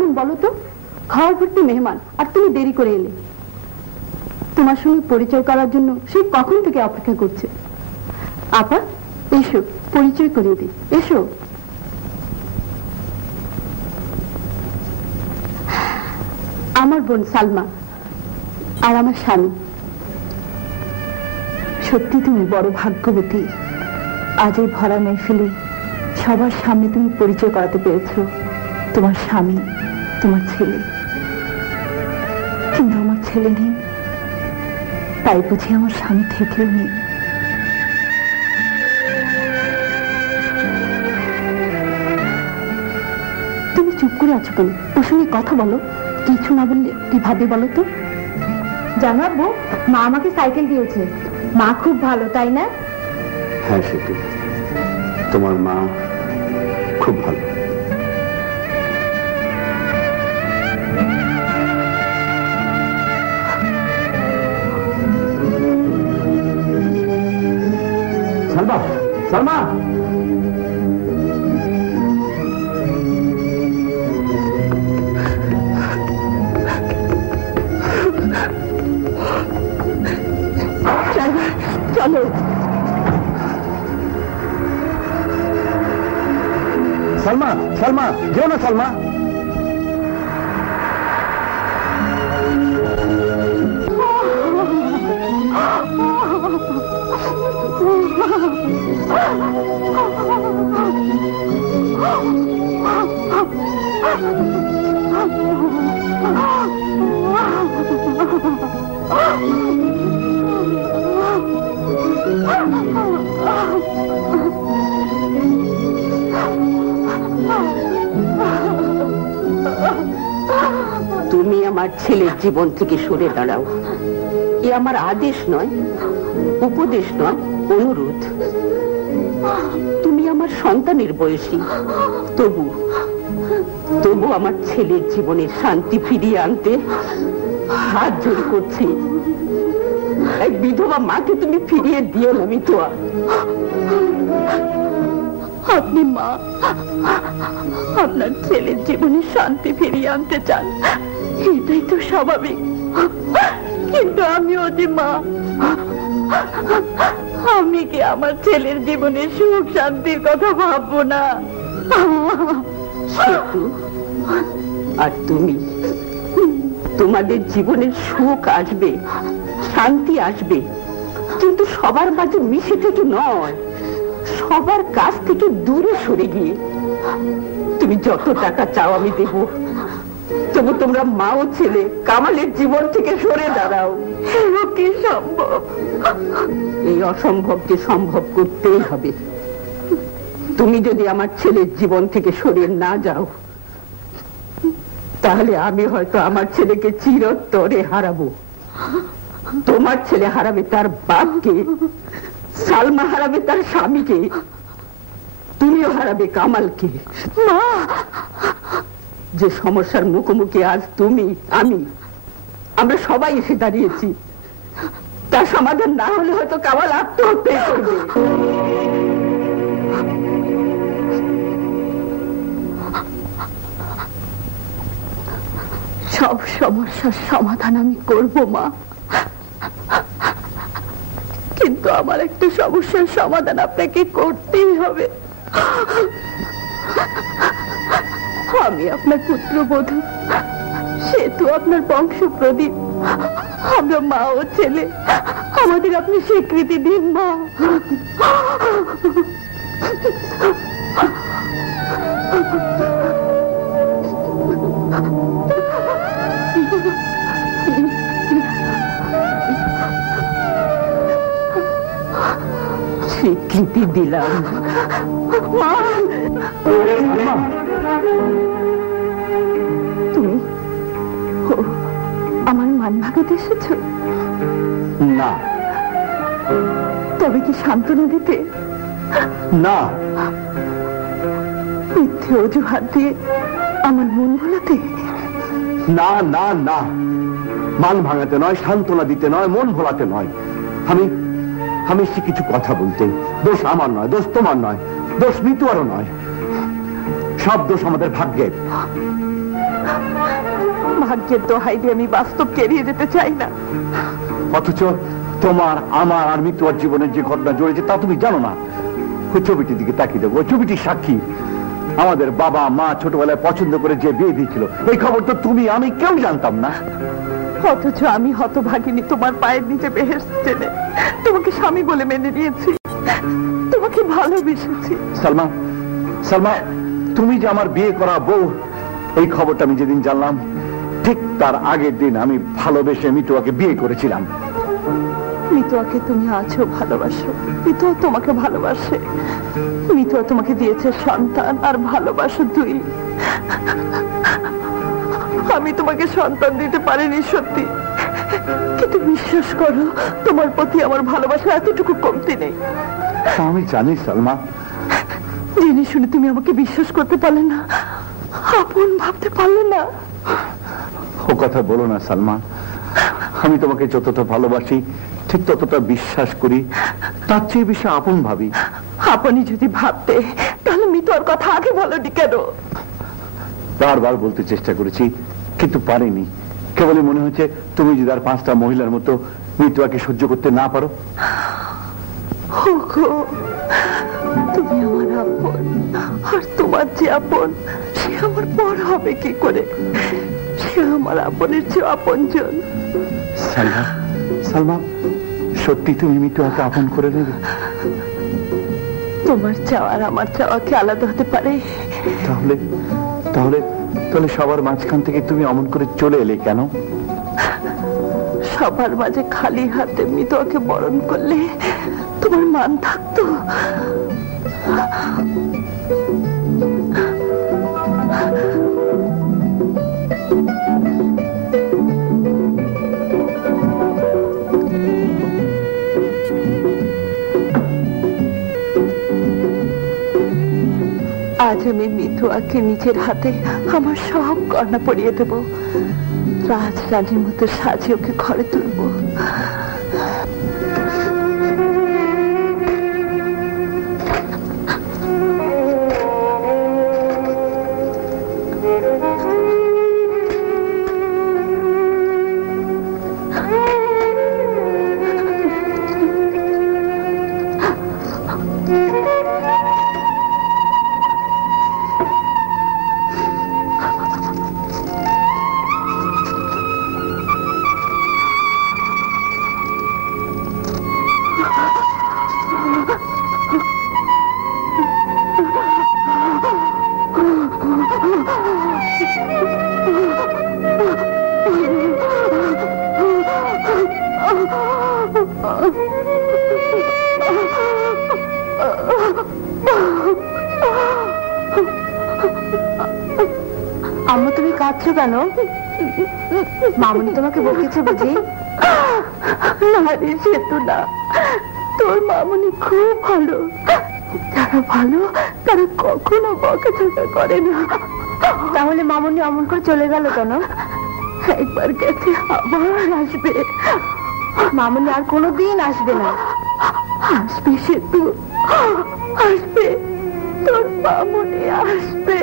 কেমন বলো তো? ঘর ভর্তি মেহমান আর তুমি দেরি করে এলে। তোমার সঙ্গে পরিচয় করার জন্য সে কখন থেকে অপেক্ষা করছে। আপা এসো, পরিচয় করিয়ে দিই, এসো। আমার বোন সালমা আর আমার স্বামী। সত্যি তুমি বড় ভাগ্যবতী। আজ এই ভরা মেহফিলে সবার সামনে তুমি পরিচয় করাতে পেরেছ তোমার স্বামী, তোমার ছেলে। কিন্তু আমার ছেলে নেই, তাই বুঝি আমার স্বামী থেকেও নেই। তুমি চুপ করে আছো কেন? ওর সঙ্গে কথা বলো। কিছু না বললে কি ভাবি বলো তো? জানাবো, মা আমাকে সাইকেল দিয়েছে। মা খুব ভালো, তাই না? হ্যাঁ সেটি, তোমার মা খুব ভালো। সালমা, সালমা, চলো। সালমা, সালমা, যেও না সালমা। তুমি আমার ছেলের জীবন থেকে সরে দাঁড়াও। এ আমার আদেশ নয়, উপদেশ নয়, অনুরোধ। তুমি আমার সন্তানের বয়সী, তবু আমার ছেলের জীবনের শান্তি ফিরিয়ে আনতে হাত জোড় করছি। এক বিধবা মাকে তুমি ফিরিয়ে দিও না মিতুয়া। আপনি মা আপনার ছেলের জীবনে শান্তি ফিরিয়ে আনতে চান, এটাই তো স্বাভাবিক। কিন্তু আমিও যে মা, আমি কি আমার ছেলের জীবনে সুখ শান্তির কথা ভাববো না? আর তুমি, তোমাদের জীবনের সুখ আসবে, শান্তি আসবে, কিন্তু সবার মাঝে মিশে থেকে নয়, সবার কাছ থেকে দূরে সরে গিয়ে। তুমি যত টাকা চাও আমি দেব, তবু তোমরা মা ও ছেলে কামালের জীবন থেকে সরে দাঁড়াও। কি সম্ভব? এই অসম্ভবকে সম্ভব করতেই হবে। তুমি যদি আমার ছেলের জীবন থেকে সরে না যাও, তাহলে আমি হয়তো আমার ছেলেকে চিরতরে হারাবো। তোমার ছেলে হারাবে তার বাপকে, সালমা হারাবে তার স্বামীকে, তুমিও হারাবে কামালকে। মা, যে সমস্যার মুখোমুখি আজ তুমি, আমরা সবাই এসে দাঁড়িয়েছি, তার সমাধান না হলে হয়তো কামাল আত্মহত্যা করবে। সব সমস্যার সমাধান আমি করব মা, কিন্তু আমার একটা সমস্যার সমাধান আপনাকে করতেই হবে। আমি আপনার পুত্রবধূ, সেতু আপনার বংশ প্রদীপ। আমরা মা ও ছেলে, আমাদের আপনি স্বীকৃতি দিন মা। স্বীকৃতি দিলাম। তুমি আমার মান ভাগাতে এসেছো? না। তবে কি সান্ত্বনা দিতে? না। মিথ্যে অজুহাত দিয়ে আমার মন ভোলাতে? না না না, মান ভাঙাতে নয়, সান্ত্বনা দিতে নয়, মন ভোলাতে নয়। আমি এসেছি কিছু কথা বলতে। দোষ আমার নয়, দোষ তোমার নয়, দোষ মিতুয়ারও নয়। সব দোষ আমাদের ভাগ্যের। ভাগ্যের দোহাই দিয়ে আমি বাস্তবকে এড়িয়ে যেতে চাই না। অথচ তোমার, আমার আর মৃত্যুর জীবনের যে ঘটনা জড়িয়েছে তা তুমি জানো না। ওই ছবিটির দিকে তাকিয়ে দেবো, ওই ছবিটির সাক্ষী আমাদের বাবা মা ছোটবেলায় পছন্দ করে যে বিয়ে দিয়েছিল, এই খবর তো তুমি আমি কেউ জানতাম না। অথচ আমি হতভাগিনী তোমার পায়ের নিচে বেহেশত জেনে তোমাকে স্বামী বলে মেনে নিয়েছি, তোমাকে ভালোবেসেছি। সালমা, সালমা, তুমি যে আমার বিয়ে করা বউ, এই খবরটা আমি যেদিন জানলাম ঠিক তার আগের দিন আমি ভালোবেসে মিতুয়াকে বিয়ে করেছিলাম। মিতুয়াকে তুমি আছো ভালোবাসো, মিতুয়া তোমাকে ভালোবাসে। মিতুয়া তোমাকে দিয়েছে সন্তান আর ভালোবাসো দুই। আমি তোমাকে সন্তান দিতে পারিনি সত্যি, কিন্তু বিশ্বাস করো তোমার প্রতি আমার ভালোবাসা এতটুকু কমতি নেই। আমি জানি সালমা। জেনে শুনে তুমি আমাকে বিশ্বাস করতে পারলে না, আপন ভাবতে পারলে না। ও কথা বলো না সালমা, আমি তোমাকে যতটা ভালোবাসি ঠিক ততটা বিশ্বাস করি, তার চেয়ে বেশি আপন ভাবি। আপনি যদি ভাবতে তাহলে মিতুয়ার কথা আগে বলনি কেন? বারবার বলতে চেষ্টা করেছি কিন্তু পারিনি। কেবলই মনে হচ্ছে তুমি যদি আর 5টা মহিলার মতো মিতুয়াকে সহ্য করতে না পারো। তুমি আমার আপন, আর তোমার যে আপন সে আমার পর হবে কি করে? সে আমার আপনের চেয়ে আপনজন। সালমা, সালমা, সত্যি তুমি মিতুয়াকে আপন করে নেবে? তোমার চাওয়া আর আমার চাওয়া কি আলাদা হতে পারে? তাহলে তাহলে তাহলে সবার মাঝখান থেকে তুমি অমন করে চলে এলে কেন? সবার মাঝে খালি হাতে মিতুয়াকে বরণ করলে তোমার মান থাকতো? আজ আমি মিতুয়াকে নিজের হাতে আমার সব গয়না পরিয়ে দেব, রাজরানীর মতো সাজিয়ে ওকে ঘরে তুলবো। আম্মা তুমি কাঁদছো কেন? মামুনি তোমাকে বকেছে বুঝি? না রে সেতু না, তোর মামুনি খুব ভালো। যারা ভালো তারা কখনো বকাঝকা করে না। তাহলে মামুনি অমন করে চলে গেল কেন? একবার গেছে আবার আসবে। মামুনি আর কোনোদিন আসবে না। আসবে সেতু, আসবে, তোর মামুনি আসবে।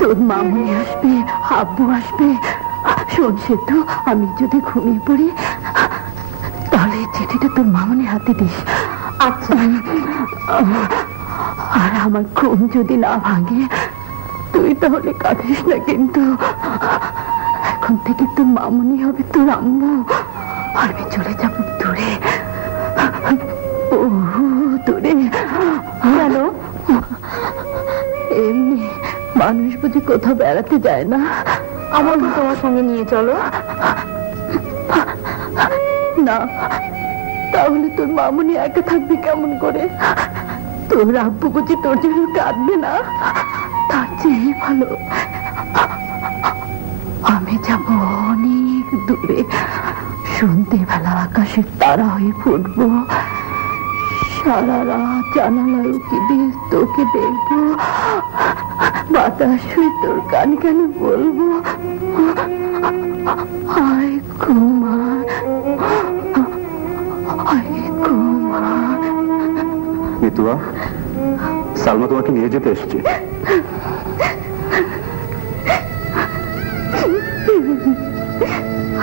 তোর মামুনি আসবে, আব্বু আসবে। শোন সেতু, আমি যদি ঘুমিয়ে পড়ি তাহলে চিঠিটা তোর মামুনির হাতে দিস। আচ্ছা। আর আমার ঘুম যদি না ভাঙে তুই তাহলে কাঁদিস না কিন্তু। এখন থেকে তোর মামুনি হবে তোর আম্মু, আর আমি চলে যাব দূরে, বহু দূরে। কেন? এমনি মানুষ বুঝি কোথাও বেড়াতে যায় না? আমাকে তোমার সঙ্গে নিয়ে চলো। না, তাহলে তোর মামুনি একা থাকবে কেমন করে? তোর আব্বু বুঝি তোর জন্য কাঁদবে না? তার চেয়ে ভালো আমি যাব অনেক দূরে, সন্ধ্যেবেলা আকাশের তারা হয়ে ফুটবো, সারা রাত জানালায় উকি দিয়ে তোকে দেখবো, বাতাস তোর কানে কানে বলবো, হায় কুমার, হায় কুমার। মিতুয়া, সালমা তোমাকে নিয়ে যেতে এসেছে।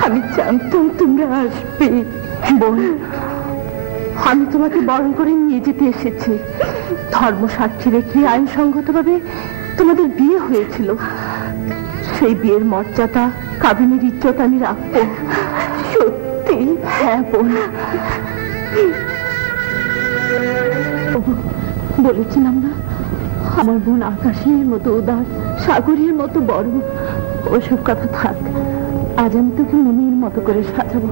আমি জানতাম তোমরা আসবে। বোন, আমি তোমাকে বরণ করে নিয়ে যেতে এসেছি। ধর্ম সাক্ষী রেখে আইনসঙ্গতভাবে তোমাদের বিয়ে হয়েছিল। সেই বিয়ের মর্যাদা, কাবিনের ইজ্জত আমি রাখবো। সত্যি? হ্যাঁ বোন, বলেছিলাম না আমার বোন আকাশের মতো উদার, সাগরের মতো বড়। ওসব কথা থাক, আজ আমি তোকে মনের মতো করে সাজাবো।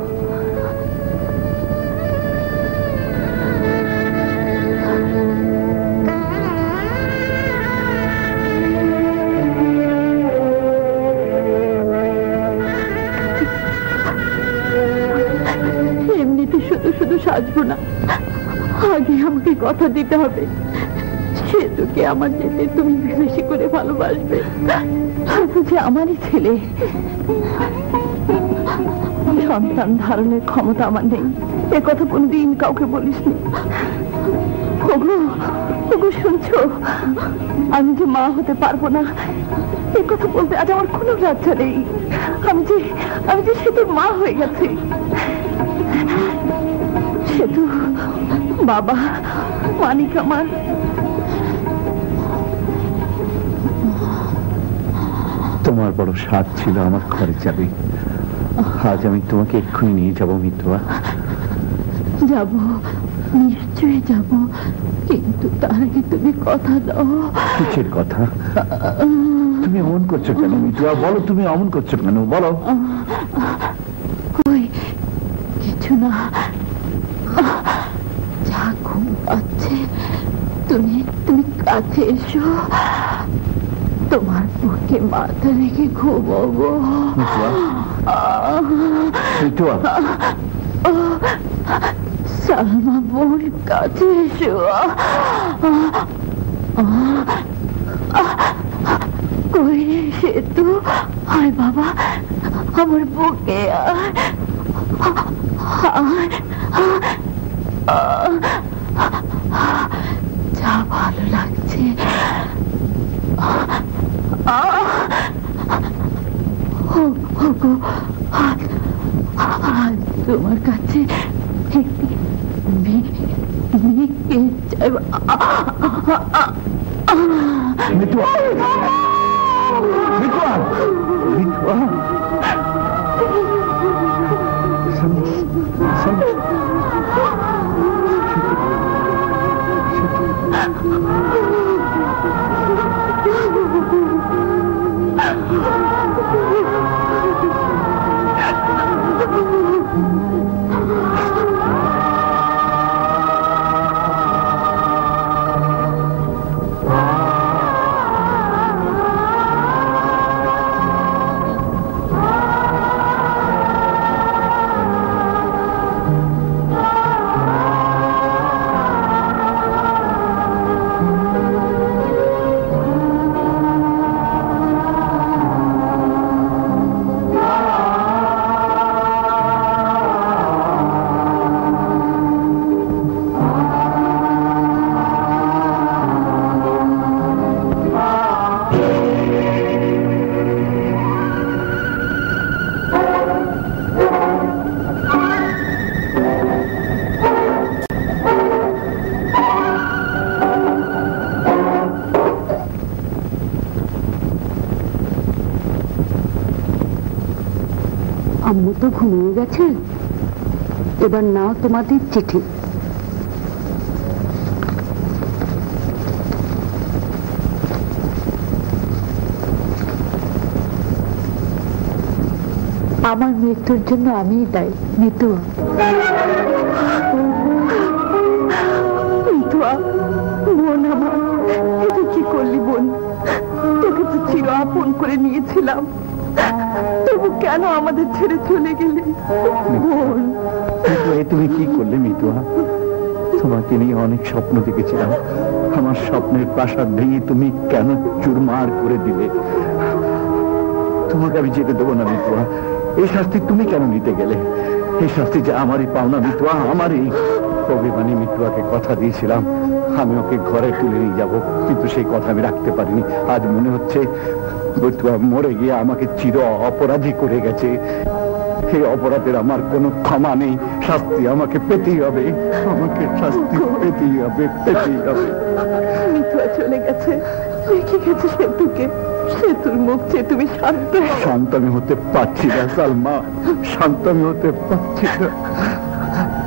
এমনিতে শুধু শুধু সাজবো না, আগে আমাকে কথা দিতে হবে সে তোকে আমার যেতে তুমি বেশি করে ভালোবাসবে। যে আমারই ছেলে, সন্তান ধারণের ক্ষমতা আমার নেই, এ কথা কোনদিন কাউকে বলিসনি। ওগো ওগো, শুনছো? আমি যে মা হতে পারবো না এ কথা বলতে আজ আমার কোনো লজ্জা নেই। আমি যে সে তোর মা হয়ে গেছে। সে তো বাবা, মানিক আমার। তোমার বড় স্বাদ ছিল আমার ঘরে যাবে, আজ আমি তোমাকে এক্ষুনি নিয়ে যাবো মিতুয়া। যাব, নিশ্চয়ই যাব, কিন্তু তার আগে তুমি কথা দাও। কিসের কথা? তুমি অমন করছো কেন মিতুয়া? বলো, তুমি অমন করছো কেন? বলো। কই কিছু না, যা ঘুম পাচ্ছে। তুমি কাছে এসো, তোমার বুকে মাথা রেখে ঘুমাবো। সালমা বোন, কাছে এসো। কই সে তো? হায় বাবা, আমার বুকে যা ভালো লাগছে। তোমার কাছে মিতুয়া, মিতুয়া, মিতুয়া। আম্মু তো ঘুমিয়ে গেছে, এবার নাও তোমাদের চিঠি। আমার মৃত্যুর জন্য আমিই দায়ী। মিতুয়া, মিতুয়া বোন আমার, তুই কি করলি বোন? তোকে তো চির আপন করে নিয়েছিলাম, তবু কেন আমাদের ছেড়ে চলে গেলি বোন? তুমি কি করলে মিতুয়া? তোমাকে নিয়ে অনেক স্বপ্ন দেখেছিলাম, আমার স্বপ্নের প্রাসাদ ভেঙে তুমি কেন চুরমার করে দিলে? তোমাকে আমি যেতে দেবো না মিতুয়া। এই শাস্তি তুমি কেন নিতে গেলে? এই শাস্তি যে আমারই পাওনা মিতুয়া, আমারই। অভিমানী মিতুয়াকে কথা দিয়েছিলাম আমি ওকে ঘরে তুলে নিয়ে যাব, কিন্তু সেই কথা আমি রাখতে পারিনি। আজ মনে হচ্ছে মিতুয়া মরে গিয়ে আমাকে চির অপরাধী করে গেছে। এই অপরাধের আমার কোনো ক্ষমা নেই, শাস্তি আমাকে পেতেই হবে, আমাকে শাস্তি পেতেই হবে, পেতেই হবে। মিতুয়া চলে গেছে, রেখে গেছে সেতুকে। সেতুর মুখ চেয়ে তুমি শান্ত হও। শান্ত আমি হতে পারছি না সালমা, শান্ত আমি হতে পারছি না।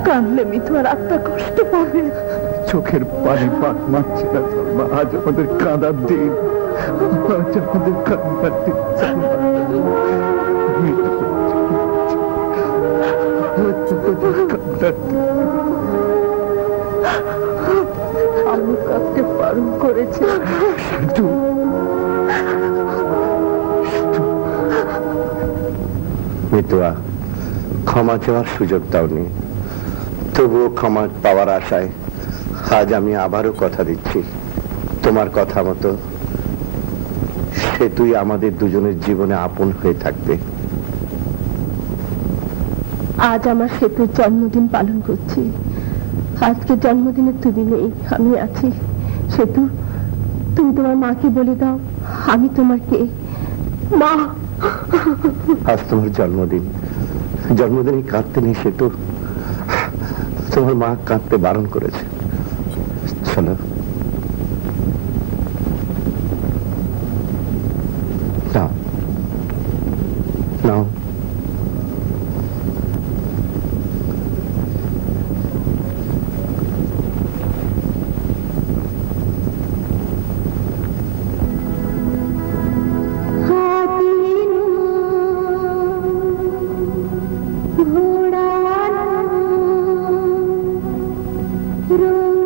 কাঁদলে মিতুয়ার আত্মা কষ্ট পাবে। চোখের পানি পাক মারছে না সালমা। আজ আমাদের কাঁদার দিন, আজ আমাদের কাঁদার দিন সালমা। আমি কাজকে পালন করেছি। মিতুয়া, ক্ষমা চাওয়ার সুযোগ দাওনি, তবুও ক্ষমা পাওয়ার আশায় আজ আমি আবারও কথা দিচ্ছি, তোমার কথা মতো সেতুই আমাদের দুজনের জীবনে আপন হয়ে থাকবে। আজ আমার সেতুর জন্মদিন পালন করছি। আজকে জন্মদিনে তুমি নেই, আমি আছি। সেতু, তুমি তোমার মাকে বলে দাও আমি তোমার কে। মা, আজ তোমার জন্মদিন, জন্মদিনে কাঁদতে নেই সেতু, তোমার মা কাঁদতে বারণ করেছে। চলো নাও নাও। ঘোড়া